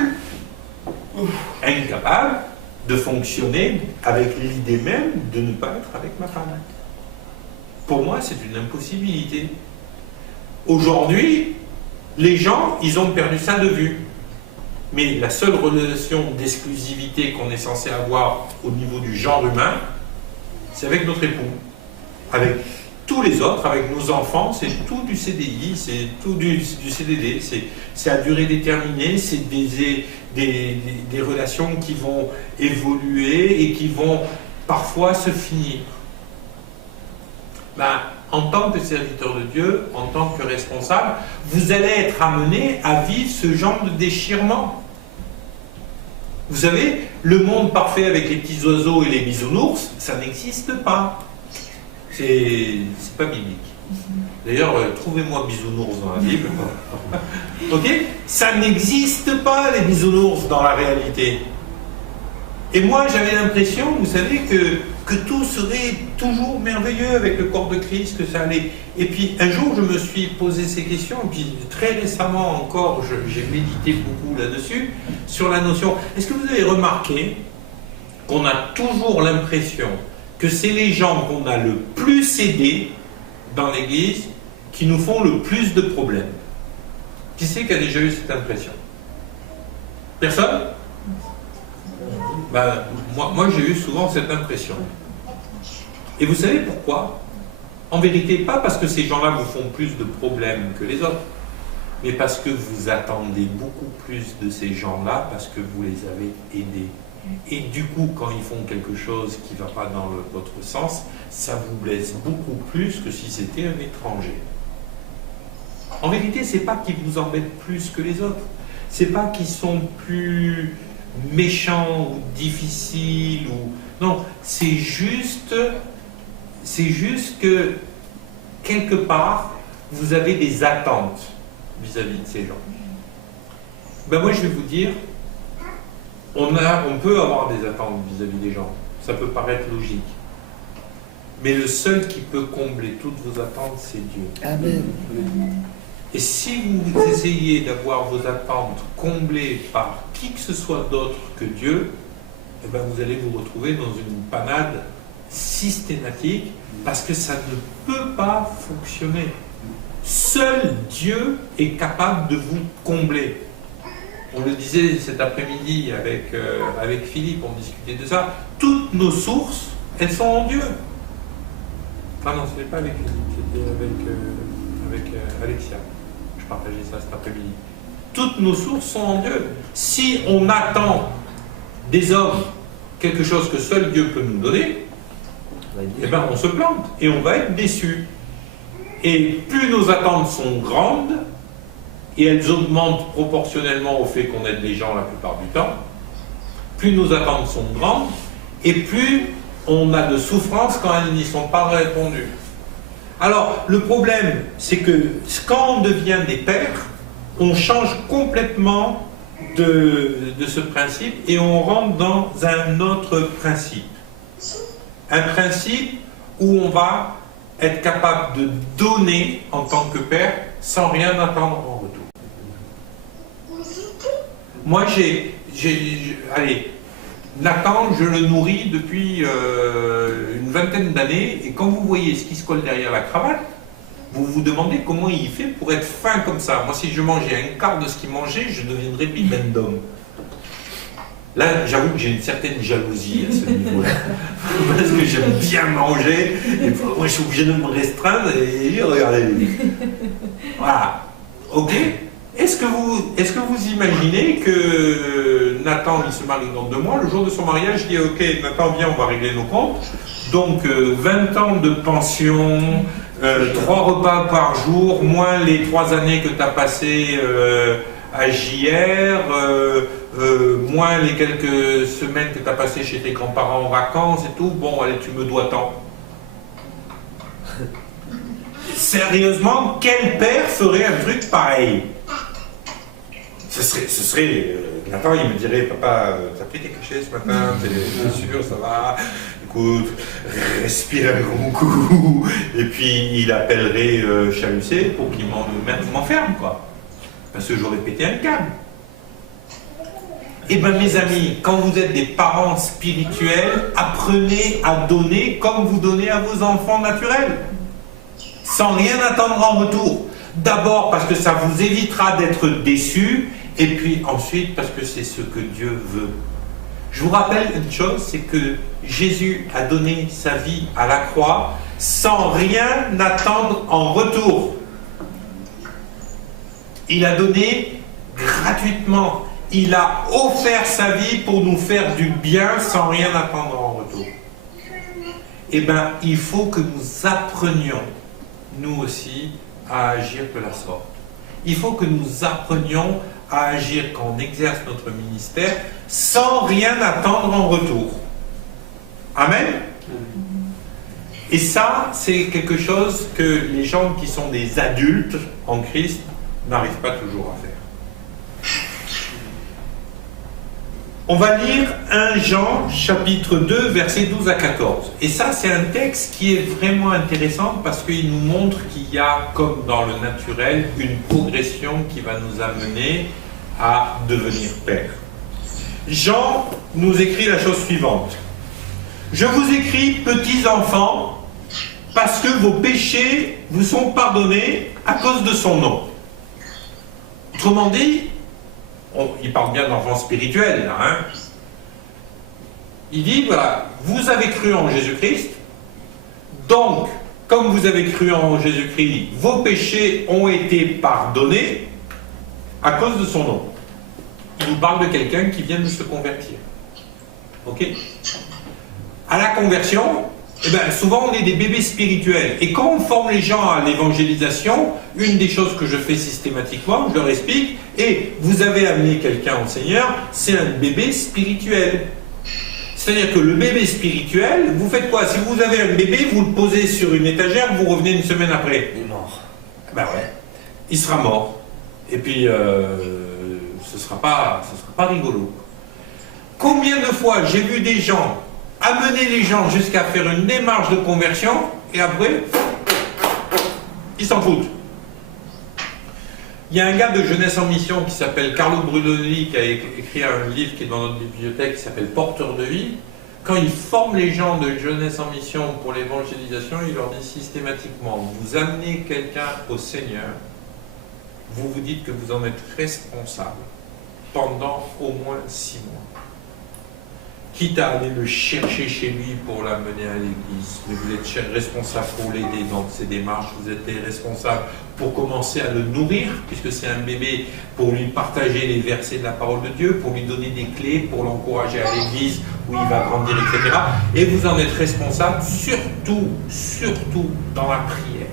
de fonctionner avec l'idée même de ne pas être avec ma femme. Pour moi, c'est une impossibilité. Aujourd'hui, les gens, ils ont perdu ça de vue. Mais la seule relation d'exclusivité qu'on est censé avoir au niveau du genre humain, c'est avec notre époux. Avec tous les autres, avec nos enfants, c'est tout du CDI, c'est tout du CDD, c'est à durée déterminée, c'est des relations qui vont évoluer et qui vont parfois se finir. En tant que serviteur de Dieu, en tant que responsable, vous allez être amené à vivre ce genre de déchirement. Vous savez, le monde parfait avec les petits oiseaux et les bisounours, ça n'existe pas. C'est pas biblique. D'ailleurs, trouvez-moi bisounours dans la Bible. Ok? Ça n'existe pas, les bisounours, dans la réalité. Et moi, j'avais l'impression, vous savez, que tout serait toujours merveilleux avec le corps de Christ, que ça allait. Et puis, un jour, je me suis posé ces questions, et puis très récemment encore, j'ai médité beaucoup là-dessus, sur la notion. Est-ce que vous avez remarqué qu'on a toujours l'impression que c'est les gens qu'on a le plus aidés dans l'Église qui nous font le plus de problèmes? Qui c'est qui a déjà eu cette impression? Personne? Moi j'ai eu souvent cette impression. Et vous savez pourquoi? En vérité, pas parce que ces gens-là vous font plus de problèmes que les autres, mais parce que vous attendez beaucoup plus de ces gens-là, parce que vous les avez aidés. Et du coup, quand ils font quelque chose qui ne va pas dans votre sens, ça vous blesse beaucoup plus que si c'était un étranger. En vérité, c'est pas qu'ils vous embêtent plus que les autres. C'est pas qu'ils sont plus méchants ou difficiles ou... Non, c'est juste que quelque part, vous avez des attentes vis-à-vis de ces gens. Moi, je vais vous dire, on peut avoir des attentes vis-à-vis des gens. Ça peut paraître logique. Mais le seul qui peut combler toutes vos attentes, c'est Dieu. Amen. Et si vous essayez d'avoir vos attentes comblées par qui que ce soit d'autre que Dieu, eh ben vous allez vous retrouver dans une panade systématique parce que ça ne peut pas fonctionner. Seul Dieu est capable de vous combler. On le disait cet après-midi avec Philippe, on discutait de ça. Toutes nos sources, elles sont en Dieu. Ah non, ce n'était pas avec Philippe, c'était avec Alexia. Je partageais ça cet après-midi. Toutes nos sources sont en Dieu. Si on attend des hommes quelque chose que seul Dieu peut nous donner, eh ben on se plante et on va être déçu. Et plus nos attentes sont grandes, et elles augmentent proportionnellement au fait qu'on aide les gens la plupart du temps, plus nos attentes sont grandes, et plus on a de souffrance quand elles n'y sont pas répondues. Alors, le problème, c'est que quand on devient des pères, on change complètement de ce principe et on rentre dans un autre principe. Un principe où on va être capable de donner en tant que père sans rien attendre en retour. Moi, allez, Nathan, je le nourris depuis une vingtaine d'années, et quand vous voyez ce qui se colle derrière la cravate, vous vous demandez comment il fait pour être fin comme ça. Moi, si je mangeais un quart de ce qu'il mangeait, je deviendrais bibendum. Là, j'avoue que j'ai une certaine jalousie à ce niveau-là, parce que j'aime bien manger, et moi je suis obligé de me restreindre, et regardez. Voilà. Ok. Est-ce que vous imaginez que Nathan, il se marie dans 2 mois, le jour de son mariage, il dit ok, Nathan, viens, on va régler nos comptes. Donc 20 ans de pension, 3 repas par jour, moins les 3 années que tu as passées à JR, moins les quelques semaines que tu as passées chez tes grands-parents en vacances et tout, bon, allez, tu me dois tant. Sérieusement, quel père ferait un truc pareil? Ce serait Nathan, il me dirait, papa, t'as pris tes cachets ce matin, t'es sûr, ça va, écoute, respire un grand coup, et puis il appellerait Chalucé pour qu'il m'enferme, quoi. Parce que j'aurais pété un câble. Eh bien, mes amis, quand vous êtes des parents spirituels, apprenez à donner comme vous donnez à vos enfants naturels, sans rien attendre en retour. D'abord parce que ça vous évitera d'être déçus, et puis ensuite parce que c'est ce que Dieu veut. Je vous rappelle une chose, c'est que Jésus a donné sa vie à la croix sans rien attendre en retour. Il a donné gratuitement. Il a offert sa vie pour nous faire du bien sans rien attendre en retour. Eh bien, il faut que nous apprenions, nous aussi, à agir de la sorte. Il faut que nous apprenions à agir quand on exerce notre ministère sans rien attendre en retour. Amen. Et ça, c'est quelque chose que les gens qui sont des adultes en Christ n'arrivent pas toujours à faire. On va lire 1 Jean, chapitre 2, versets 12 à 14. Et ça, c'est un texte qui est vraiment intéressant parce qu'il nous montre qu'il y a, comme dans le naturel, une progression qui va nous amener à devenir père. Jean nous écrit la chose suivante. « Je vous écris, petits enfants, parce que vos péchés vous sont pardonnés à cause de son nom. » Autrement dit, il parle bien d'enfants spirituels, là, hein. Il dit, voilà, vous avez cru en Jésus-Christ, donc, comme vous avez cru en Jésus-Christ, vos péchés ont été pardonnés à cause de son nom. Il nous parle de quelqu'un qui vient de se convertir. Ok? À la conversion, eh ben, souvent on est des bébés spirituels. Et quand on forme les gens à l'évangélisation, une des choses que je fais systématiquement, je leur explique, et vous avez amené quelqu'un au Seigneur, c'est un bébé spirituel. C'est-à-dire que le bébé spirituel, vous faites quoi? Si vous avez un bébé, vous le posez sur une étagère, vous revenez une semaine après. Il est mort. Ben ouais, il sera mort. Et puis, ce sera pas rigolo. Combien de fois j'ai vu des gens amener les gens jusqu'à faire une démarche de conversion, et après, ils s'en foutent. Il y a un gars de Jeunesse en Mission qui s'appelle Carlo Brunelli, qui a écrit un livre qui est dans notre bibliothèque, qui s'appelle Porteur de vie. Quand il forme les gens de Jeunesse en Mission pour l'évangélisation, il leur dit systématiquement, vous amenez quelqu'un au Seigneur, vous vous dites que vous en êtes responsable pendant au moins 6 mois. Quitte à aller le chercher chez lui pour l'amener à l'église, mais vous êtes responsable pour l'aider dans ses démarches, vous êtes responsable pour commencer à le nourrir, puisque c'est un bébé, pour lui partager les versets de la parole de Dieu, pour lui donner des clés, pour l'encourager à l'église où il va grandir, etc. Et vous en êtes responsable surtout dans la prière.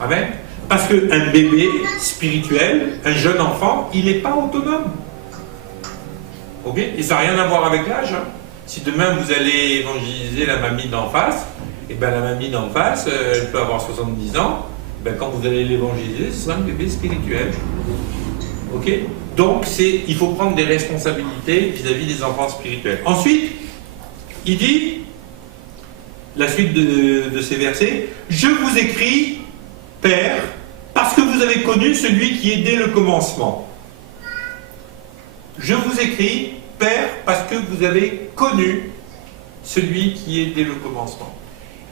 Amen. Parce qu'un bébé spirituel, un jeune enfant, il n'est pas autonome. Ok? Et ça n'a rien à voir avec l'âge. Hein. Si demain vous allez évangéliser la mamie d'en face, et bien la mamie d'en face, elle peut avoir 70 ans, ben quand vous allez l'évangéliser, ce sera un bébé spirituel. Ok? Donc il faut prendre des responsabilités vis-à-vis des enfants spirituels. Ensuite, il dit, la suite de ces versets, je vous écris, Père, parce que vous avez connu celui qui est dès le commencement. Je vous écris, Père, parce que vous avez connu celui qui est dès le commencement.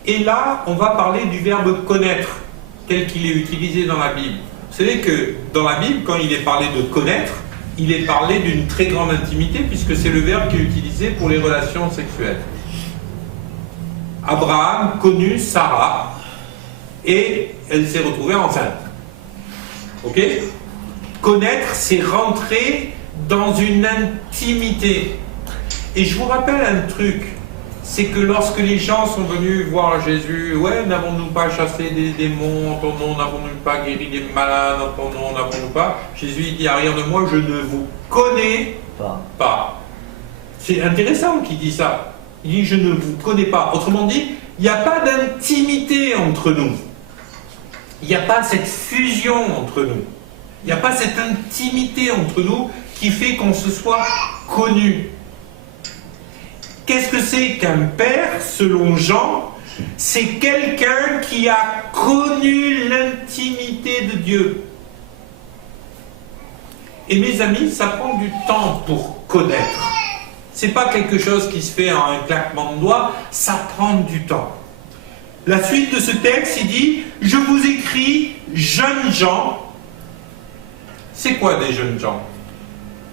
Et là, on va parler du verbe connaître, tel qu'il est utilisé dans la Bible. Vous savez que dans la Bible, quand il est parlé de connaître, il est parlé d'une très grande intimité, puisque c'est le verbe qui est utilisé pour les relations sexuelles. Abraham connut Sarah, et elle s'est retrouvée enceinte. Ok? Connaître, c'est rentrer dans une intimité. Et je vous rappelle un truc, c'est que lorsque les gens sont venus voir Jésus, ouais, n'avons-nous pas chassé des démons en ton nom, n'avons-nous pas guéri des malades en ton nom, n'avons-nous pas, Jésus il dit, arrière de moi, je ne vous connais pas. C'est intéressant qu'il dit ça. Il dit, je ne vous connais pas. Autrement dit, il n'y a pas d'intimité entre nous. Il n'y a pas cette fusion entre nous. Il n'y a pas cette intimité entre nous qui fait qu'on se soit connu. Qu'est-ce que c'est qu'un père, selon Jean? C'est quelqu'un qui a connu l'intimité de Dieu. Et mes amis, ça prend du temps pour connaître. C'est pas quelque chose qui se fait en un claquement de doigts, ça prend du temps. La suite de ce texte, il dit, je vous écris, jeunes gens. C'est quoi des jeunes gens?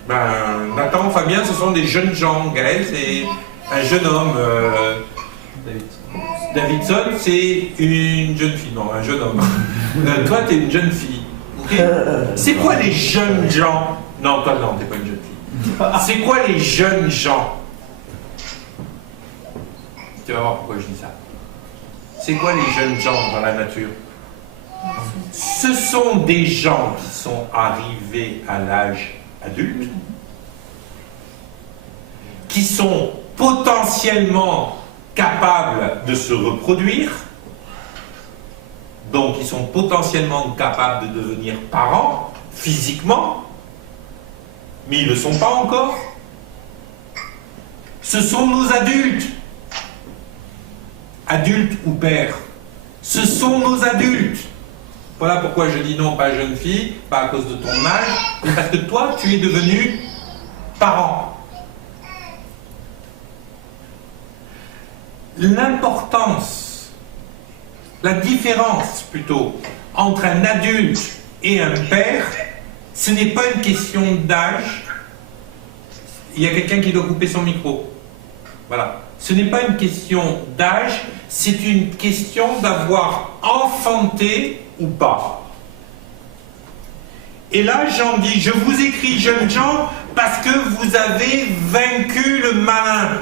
Nathan, Fabien, ce sont des jeunes gens. Gaël, c'est un jeune homme. Davidson, c'est une jeune fille. Non, un jeune homme. Toi, t'es une jeune fille. Okay. C'est quoi les jeunes gens? Non, toi, non, t'es pas une jeune fille. C'est quoi les jeunes gens? Tu vas voir pourquoi je dis ça. C'est quoi les jeunes gens dans la nature? Ce sont des gens qui sont arrivés à l'âge adulte, qui sont potentiellement capables de se reproduire, donc ils sont potentiellement capables de devenir parents physiquement, mais ils ne le sont pas encore. Ce sont nos adultes, adultes ou pères, ce sont nos adultes. Voilà pourquoi je dis non, pas jeune fille, pas à cause de ton âge, mais parce que toi, tu es devenu parent. L'importance, la différence plutôt, entre un adulte et un père, ce n'est pas une question d'âge. Il y a quelqu'un qui doit couper son micro. Voilà. Ce n'est pas une question d'âge, c'est une question d'avoir enfanté ou pas. Et là, Jean dit, je vous écris, jeunes gens, parce que vous avez vaincu le malin.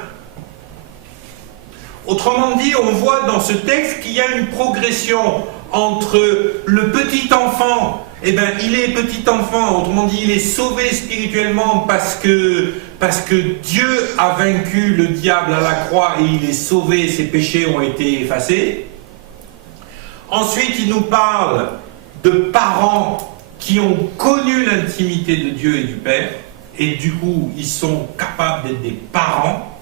Autrement dit, on voit dans ce texte qu'il y a une progression entre le petit enfant, eh bien, il est petit enfant, autrement dit, il est sauvé spirituellement parce que Dieu a vaincu le diable à la croix et il est sauvé, ses péchés ont été effacés. Ensuite, il nous parle de parents qui ont connu l'intimité de Dieu et du Père, et du coup, ils sont capables d'être des parents.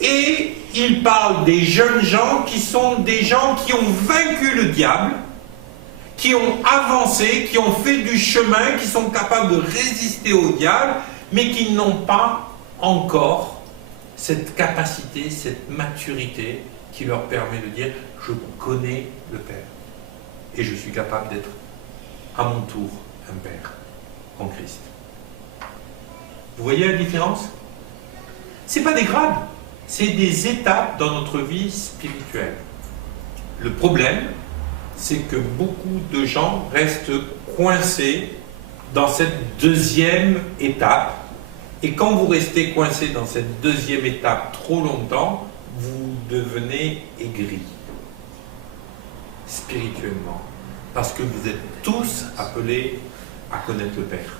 Et il parle des jeunes gens qui sont des gens qui ont vaincu le diable, qui ont avancé, qui ont fait du chemin, qui sont capables de résister au diable, mais qui n'ont pas encore cette capacité, cette maturité qui leur permet de dire « je connais le Père et je suis capable d'être à mon tour un Père en Christ ». Vous voyez la différence? Ce n'est pas des grades, c'est des étapes dans notre vie spirituelle. Le problème, c'est que beaucoup de gens restent coincés dans cette deuxième étape. Et quand vous restez coincé dans cette deuxième étape trop longtemps, vous devenez aigri, spirituellement. Parce que vous êtes tous appelés à connaître le Père.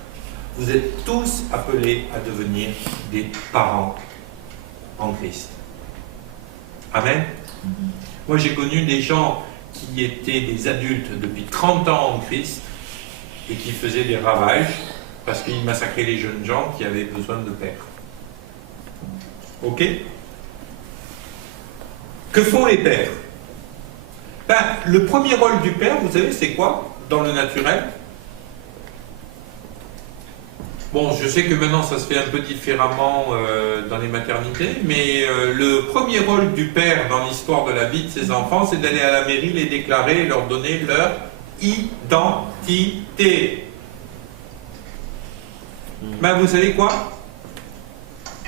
Vous êtes tous appelés à devenir des parents en Christ. Amen. Moi, j'ai connu des gens qui étaient des adultes depuis 30 ans en Christ et qui faisaient des ravages parce qu'ils massacraient les jeunes gens qui avaient besoin de Père. Ok? Que font les pères? Le premier rôle du père, vous savez, c'est quoi dans le naturel? Bon, je sais que maintenant ça se fait un peu différemment dans les maternités, mais le premier rôle du père dans l'histoire de la vie de ses enfants, c'est d'aller à la mairie, les déclarer et leur donner leur identité. Vous savez quoi?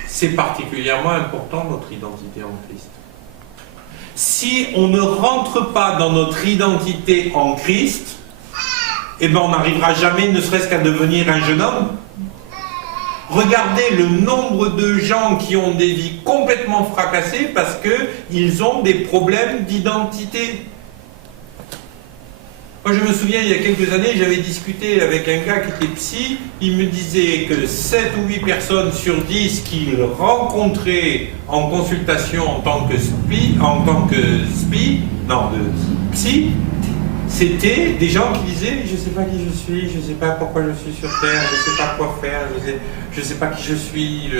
C'est particulièrement important notre identité en Christ. Si on ne rentre pas dans notre identité en Christ, eh ben on n'arrivera jamais, ne serait-ce qu'à devenir un jeune homme. Regardez le nombre de gens qui ont des vies complètement fracassées parce qu'ils ont des problèmes d'identité. Moi, je me souviens, il y a quelques années, j'avais discuté avec un gars qui était psy. Il me disait que 7 ou 8 personnes sur 10 qu'il rencontrait en consultation en tant que psy, c'était des gens qui disaient « je ne sais pas qui je suis, je ne sais pas pourquoi je suis sur Terre, je ne sais pas quoi faire, je ne sais pas qui je suis. »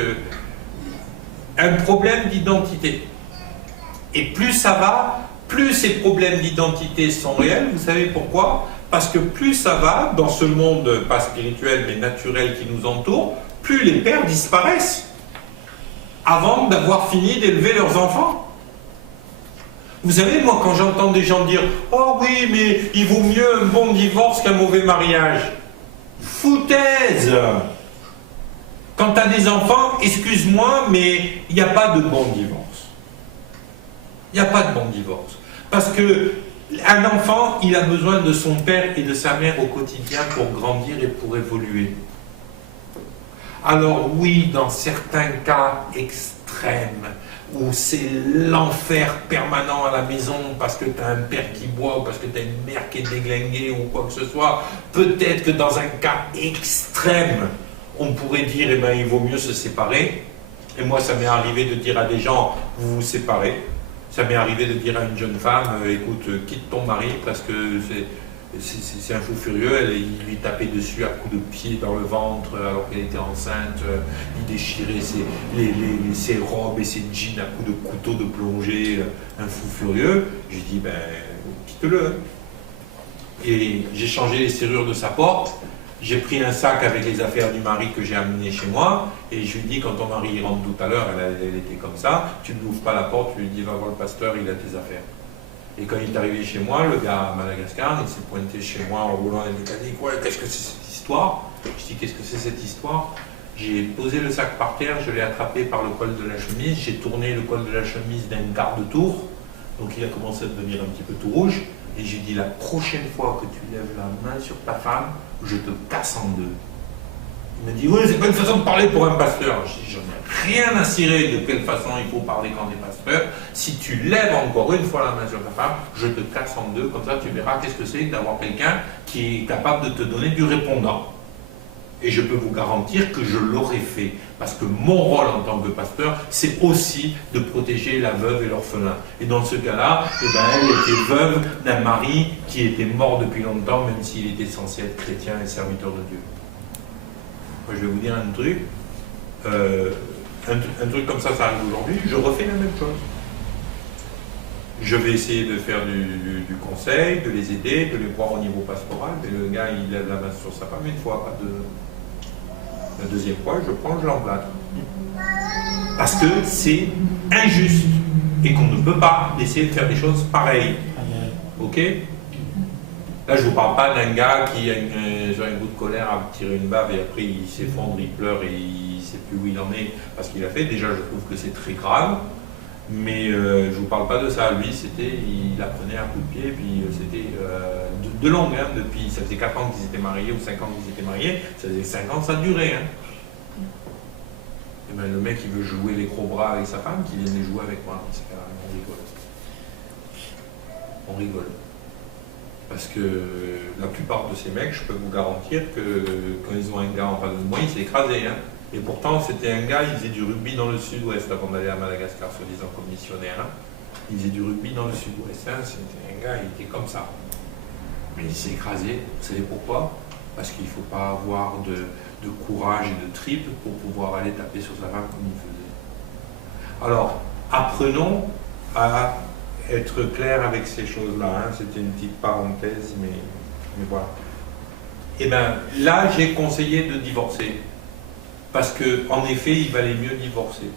Un problème d'identité. Et plus ça va, plus ces problèmes d'identité sont réels. Vous savez pourquoi? Parce que plus ça va, dans ce monde, pas spirituel, mais naturel qui nous entoure, plus les pères disparaissent avant d'avoir fini d'élever leurs enfants. Vous savez, moi, quand j'entends des gens dire « oh oui, mais il vaut mieux un bon divorce qu'un mauvais mariage », foutaise! Quand tu as des enfants, excuse-moi, mais il n'y a pas de bon divorce. Il n'y a pas de bon divorce. Parce que un enfant, il a besoin de son père et de sa mère au quotidien pour grandir et pour évoluer. Alors oui, dans certains cas extrêmes, où c'est l'enfer permanent à la maison parce que tu as un père qui boit ou parce que tu as une mère qui est déglinguée ou quoi que ce soit, peut-être que dans un cas extrême, on pourrait dire, eh ben, il vaut mieux se séparer. Et moi, ça m'est arrivé de dire à des gens, vous vous séparez. Ça m'est arrivé de dire à une jeune femme, écoute, quitte ton mari parce que c'est un fou furieux. Il lui tapait dessus à coups de pied dans le ventre alors qu'elle était enceinte. Il déchirait ses robes et ses jeans à coups de couteau de plongée. Un fou furieux. Je lui dis, ben, quitte-le. Et j'ai changé les serrures de sa porte. J'ai pris un sac avec les affaires du mari que j'ai amené chez moi et je lui dis, quand ton mari rentre tout à l'heure, elle était comme ça, tu ne l'ouvres pas la porte, tu lui dis, va voir le pasteur, il a tes affaires. Et quand il est arrivé chez moi, le gars à Madagascar, il s'est pointé chez moi en roulant la mécanique. Ouais, qu'est-ce que c'est cette histoire? Je dis, qu'est-ce que c'est cette histoire? J'ai posé le sac par terre, je l'ai attrapé par le col de la chemise, j'ai tourné le col de la chemise d'un quart de tour, donc il a commencé à devenir un petit peu tout rouge. Et j'ai dit, la prochaine fois que tu lèves la main sur ta femme, je te casse en deux. Il m'a dit, oui, c'est pas une façon de parler pour un pasteur. J'ai dit, j'en ai rien à cirer de quelle façon il faut parler quand on est pasteur. Si tu lèves encore une fois la main sur ta femme, je te casse en deux. Comme ça, tu verras qu'est-ce que c'est d'avoir quelqu'un qui est capable de te donner du répondant. Et je peux vous garantir que je l'aurais fait. Parce que mon rôle en tant que pasteur, c'est aussi de protéger la veuve et l'orphelin. Et dans ce cas-là, eh ben, elle était veuve d'un mari qui était mort depuis longtemps, même s'il était censé être chrétien et serviteur de Dieu. Moi, je vais vous dire un truc. Un truc comme ça arrive aujourd'hui, je refais la même chose. Je vais essayer de faire du conseil, de les aider, de les voir au niveau pastoral, mais le gars, il lève la main sur sa femme une fois, pas deux. La deuxième fois, je l'emblâtre. Parce que c'est injuste et qu'on ne peut pas essayer de faire des choses pareilles. Ok? Là, je ne vous parle pas d'un gars qui a un goût de colère à tirer une bave et après il s'effondre, il pleure et il ne sait plus où il en est parce qu'il a fait. Déjà, je trouve que c'est très grave. Mais je ne vous parle pas de ça. Lui, il apprenait un coup de pied, puis c'était de longue, hein, depuis, ça faisait 4 ans qu'ils étaient mariés, ou 5 ans qu'ils étaient mariés, ça faisait 5 ans, ça durait. Hein. Et ben, le mec, il veut jouer les gros bras avec sa femme, qu'il vienne les jouer avec moi. On rigole. On rigole. Parce que la plupart de ces mecs, je peux vous garantir que quand ils ont un gars en face de moi, il s'est écrasé. Hein. Et pourtant, c'était un gars, il faisait du rugby dans le sud-ouest avant d'aller à Madagascar, soi-disant comme missionnaire. Hein. Il faisait du rugby dans le sud-ouest. Hein. C'était un gars, il était comme ça. Mais il s'est écrasé. Vous savez pourquoi? Parce qu'il ne faut pas avoir de courage et de tripes pour pouvoir aller taper sur sa femme comme il faisait. Alors, apprenons à être clair avec ces choses-là. Hein. C'était une petite parenthèse, mais voilà. Et bien, là, j'ai conseillé de divorcer. Parce qu'en effet, il valait mieux divorcer.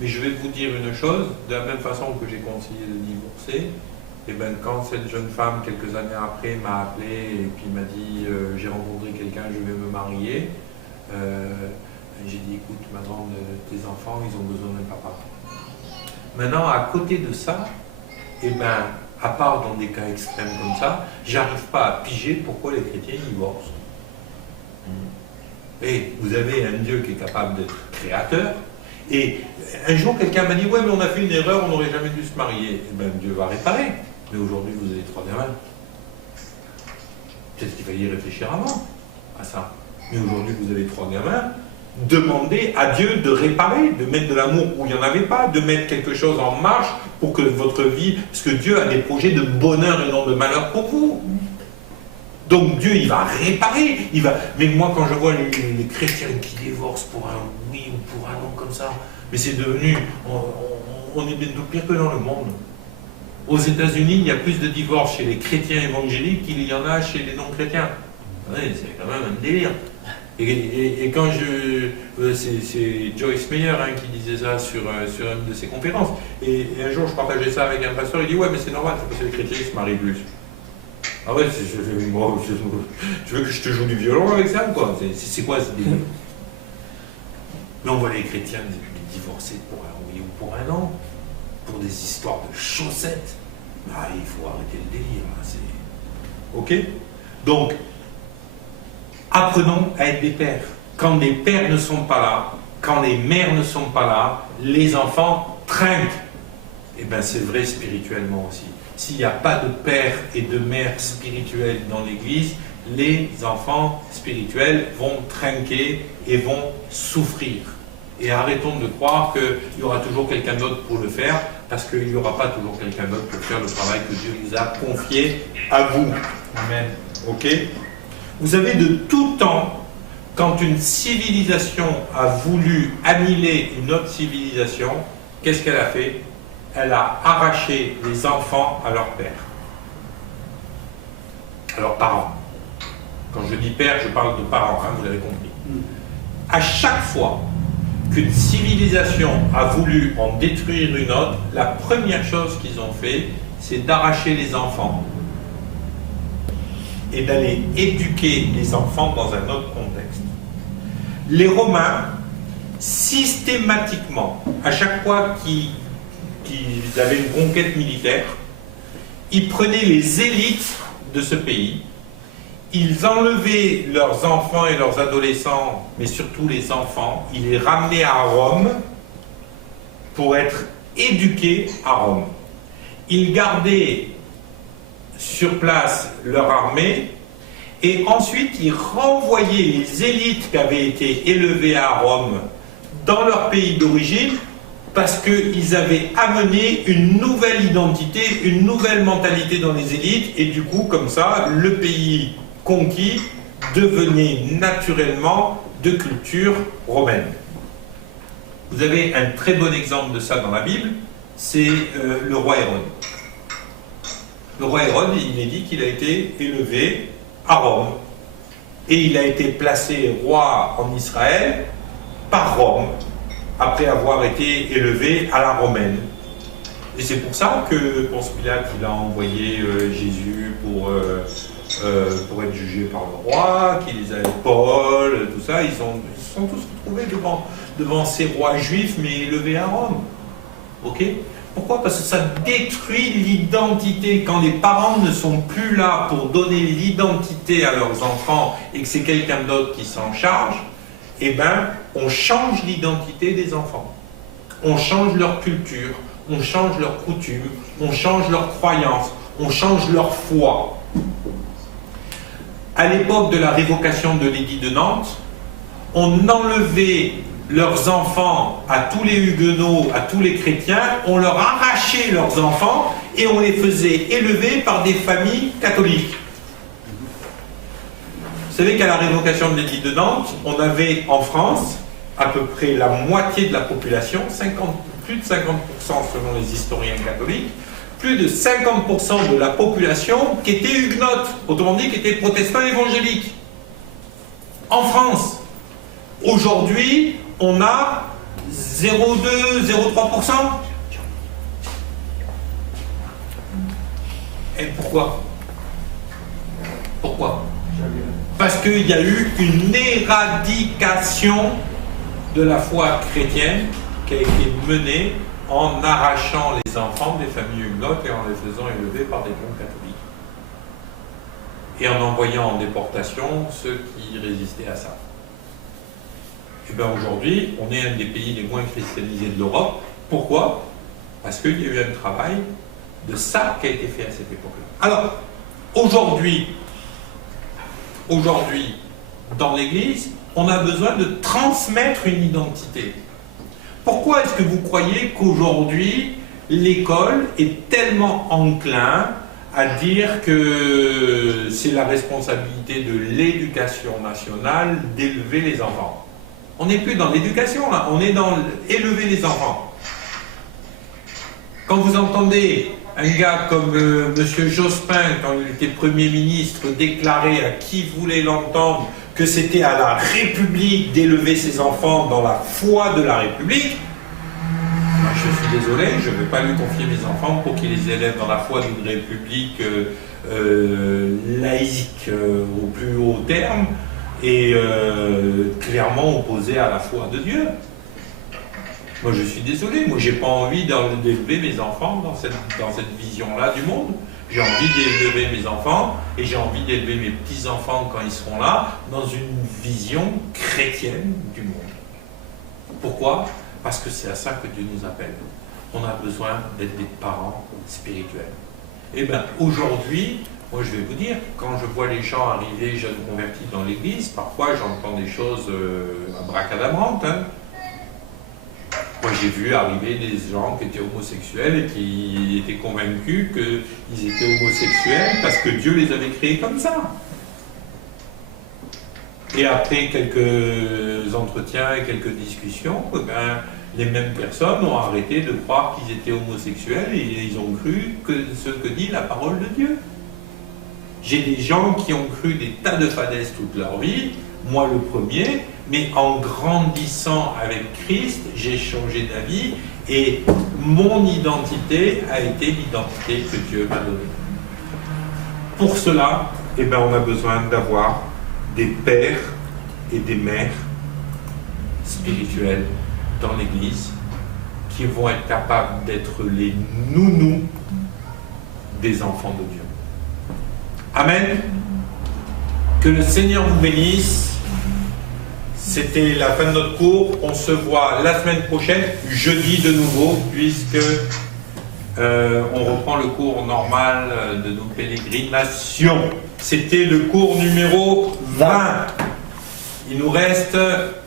Mais je vais vous dire une chose, de la même façon que j'ai conseillé de divorcer, et ben quand cette jeune femme, quelques années après, m'a appelé et puis m'a dit j'ai rencontré quelqu'un, je vais me marier, j'ai dit écoute, ma grande, tes enfants, ils ont besoin d'un papa. Maintenant, à côté de ça, et ben, à part dans des cas extrêmes comme ça, j'arrive pas à piger pourquoi les chrétiens divorcent. Et vous avez un Dieu qui est capable d'être créateur. Et un jour, quelqu'un m'a dit ouais, mais on a fait une erreur, on n'aurait jamais dû se marier. Et bien, Dieu va réparer. Mais aujourd'hui, vous avez 3 gamins. Peut-être qu'il fallait y réfléchir avant à ça. Mais aujourd'hui, vous avez 3 gamins. Demandez à Dieu de réparer, de mettre de l'amour où il n'y en avait pas, de mettre quelque chose en marche pour que votre vie. Parce que Dieu a des projets de bonheur et non de malheur pour vous. Donc Dieu, il va réparer, Mais moi, quand je vois les chrétiens qui divorcent pour un oui ou pour un non comme ça, mais c'est devenu... On est bientôt pire que dans le monde. Aux États-Unis, il y a plus de divorces chez les chrétiens évangéliques qu'il y en a chez les non-chrétiens. Ouais, c'est quand même un délire. Et quand c'est Joyce Meyer hein, qui disait ça sur une de ses conférences. Et un jour, je partageais ça avec un pasteur, il dit ouais, mais c'est normal, c'est parce que les chrétiens se marient plus. Ah ouais, moi, tu veux que je te joue du violon avec ça ou quoi? C'est quoi ce délire? Mais on voit les chrétiens divorcer pour un oui ou pour un non, pour des histoires de chaussettes. Ah, il faut arrêter le délire. Hein, ok? Donc, apprenons à être des pères. Quand les pères ne sont pas là, quand les mères ne sont pas là, les enfants trinquent. Et bien c'est vrai spirituellement aussi. S'il n'y a pas de père et de mère spirituels dans l'église, les enfants spirituels vont trinquer et vont souffrir. Et arrêtons de croire qu'il y aura toujours quelqu'un d'autre pour le faire, parce qu'il n'y aura pas toujours quelqu'un d'autre pour faire le travail que Dieu nous a confié à vous. Amen. Ok? Vous savez, de tout temps, quand une civilisation a voulu annihiler une autre civilisation, qu'est-ce qu'elle a fait? Elle a arraché les enfants à leur père, à leurs parents. Quand je dis père, je parle de parents, hein, vous l'avez compris. À chaque fois qu'une civilisation a voulu en détruire une autre, la première chose qu'ils ont fait, c'est d'arracher les enfants et d'aller éduquer les enfants dans un autre contexte. Les Romains, systématiquement, à chaque fois qu'ils avaient une conquête militaire, ils prenaient les élites de ce pays, ils enlevaient leurs enfants et leurs adolescents, mais surtout les enfants, ils les ramenaient à Rome pour être éduqués à Rome. Ils gardaient sur place leur armée et ensuite ils renvoyaient les élites qui avaient été élevées à Rome dans leur pays d'origine parce qu'ils avaient amené une nouvelle identité, une nouvelle mentalité dans les élites et du coup comme ça le pays conquis devenait naturellement de culture romaine. Vous avez un très bon exemple de ça dans la Bible, c'est le roi Hérode. Le roi Hérode, il est dit qu'il a été élevé à Rome. Et il a été placé roi en Israël par Rome, après avoir été élevé à la romaine. Et c'est pour ça que Ponce Pilate il a envoyé Jésus pour être jugé par le roi, qu'il les a Paul, tout ça, ils se sont tous retrouvés devant ces rois juifs, mais élevés à Rome. Ok? Pourquoi? Parce que ça détruit l'identité. Quand les parents ne sont plus là pour donner l'identité à leurs enfants et que c'est quelqu'un d'autre qui s'en charge, eh bien, on change l'identité des enfants. On change leur culture, on change leurs coutumes, on change leurs croyances, on change leur foi. À l'époque de la révocation de l'édit de Nantes, on enlevait leurs enfants à tous les huguenots, à tous les chrétiens, on leur arrachait leurs enfants et on les faisait élever par des familles catholiques. Vous savez qu'à la révocation de l'édit de Nantes, on avait en France à peu près la moitié de la population, plus de 50% selon les historiens catholiques, plus de 50% de la population qui était huguenote, autrement dit qui était protestant évangélique. En France, aujourd'hui, on a 0,2, 0,3%. Et pourquoi? Pourquoi? Parce qu'il y a eu une éradication de la foi chrétienne qui a été menée en arrachant les enfants des familles huguenotes et en les faisant élever par des bons catholiques. Et en envoyant en déportation ceux qui résistaient à ça. Et bien aujourd'hui, on est un des pays les moins christianisés de l'Europe. Pourquoi? Parce qu'il y a eu un travail de ça qui a été fait à cette époque-là. Alors, aujourd'hui, dans l'Église, on a besoin de transmettre une identité. Pourquoi est-ce que vous croyez qu'aujourd'hui, l'école est tellement enclin à dire que c'est la responsabilité de l'éducation nationale d'élever les enfants? On n'est plus dans l'éducation, là, on est dans élever les enfants. Quand vous entendez un gars comme M. Jospin, quand il était Premier ministre, déclarer à qui voulait l'entendre que c'était à la République d'élever ses enfants dans la foi de la République, moi, je suis désolé, je ne vais pas lui confier mes enfants pour qu'il les élève dans la foi d'une République laïque au plus haut terme, et clairement opposé à la foi de Dieu. Moi je suis désolé, moi j'ai pas envie d'élever mes enfants dans cette vision-là du monde. J'ai envie d'élever mes enfants et j'ai envie d'élever mes petits-enfants quand ils seront là dans une vision chrétienne du monde. Pourquoi? Parce que c'est à ça que Dieu nous appelle. On a besoin d'être des parents spirituels. Et bien aujourd'hui, moi je vais vous dire, quand je vois les gens arriver jeunes convertis dans l'église, parfois j'entends des choses abracadabrantes. Hein. Moi j'ai vu arriver des gens qui étaient homosexuels et qui étaient convaincus qu'ils étaient homosexuels parce que Dieu les avait créés comme ça. Et après quelques entretiens et quelques discussions, ben, les mêmes personnes ont arrêté de croire qu'ils étaient homosexuels et ils ont cru que ce que dit la parole de Dieu. J'ai des gens qui ont cru des tas de fadaises toute leur vie, moi le premier, mais en grandissant avec Christ, j'ai changé d'avis et mon identité a été l'identité que Dieu m'a donnée. Pour cela, eh ben, on a besoin d'avoir des pères et des mères spirituels dans l'Église qui vont être capables d'être les nounous des enfants de Dieu. Amen. Que le Seigneur vous bénisse. C'était la fin de notre cours. On se voit la semaine prochaine, jeudi de nouveau, puisque on reprend le cours normal de nos pérégrinations. C'était le cours numéro 20. Il nous reste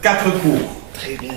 4 cours. Très bien.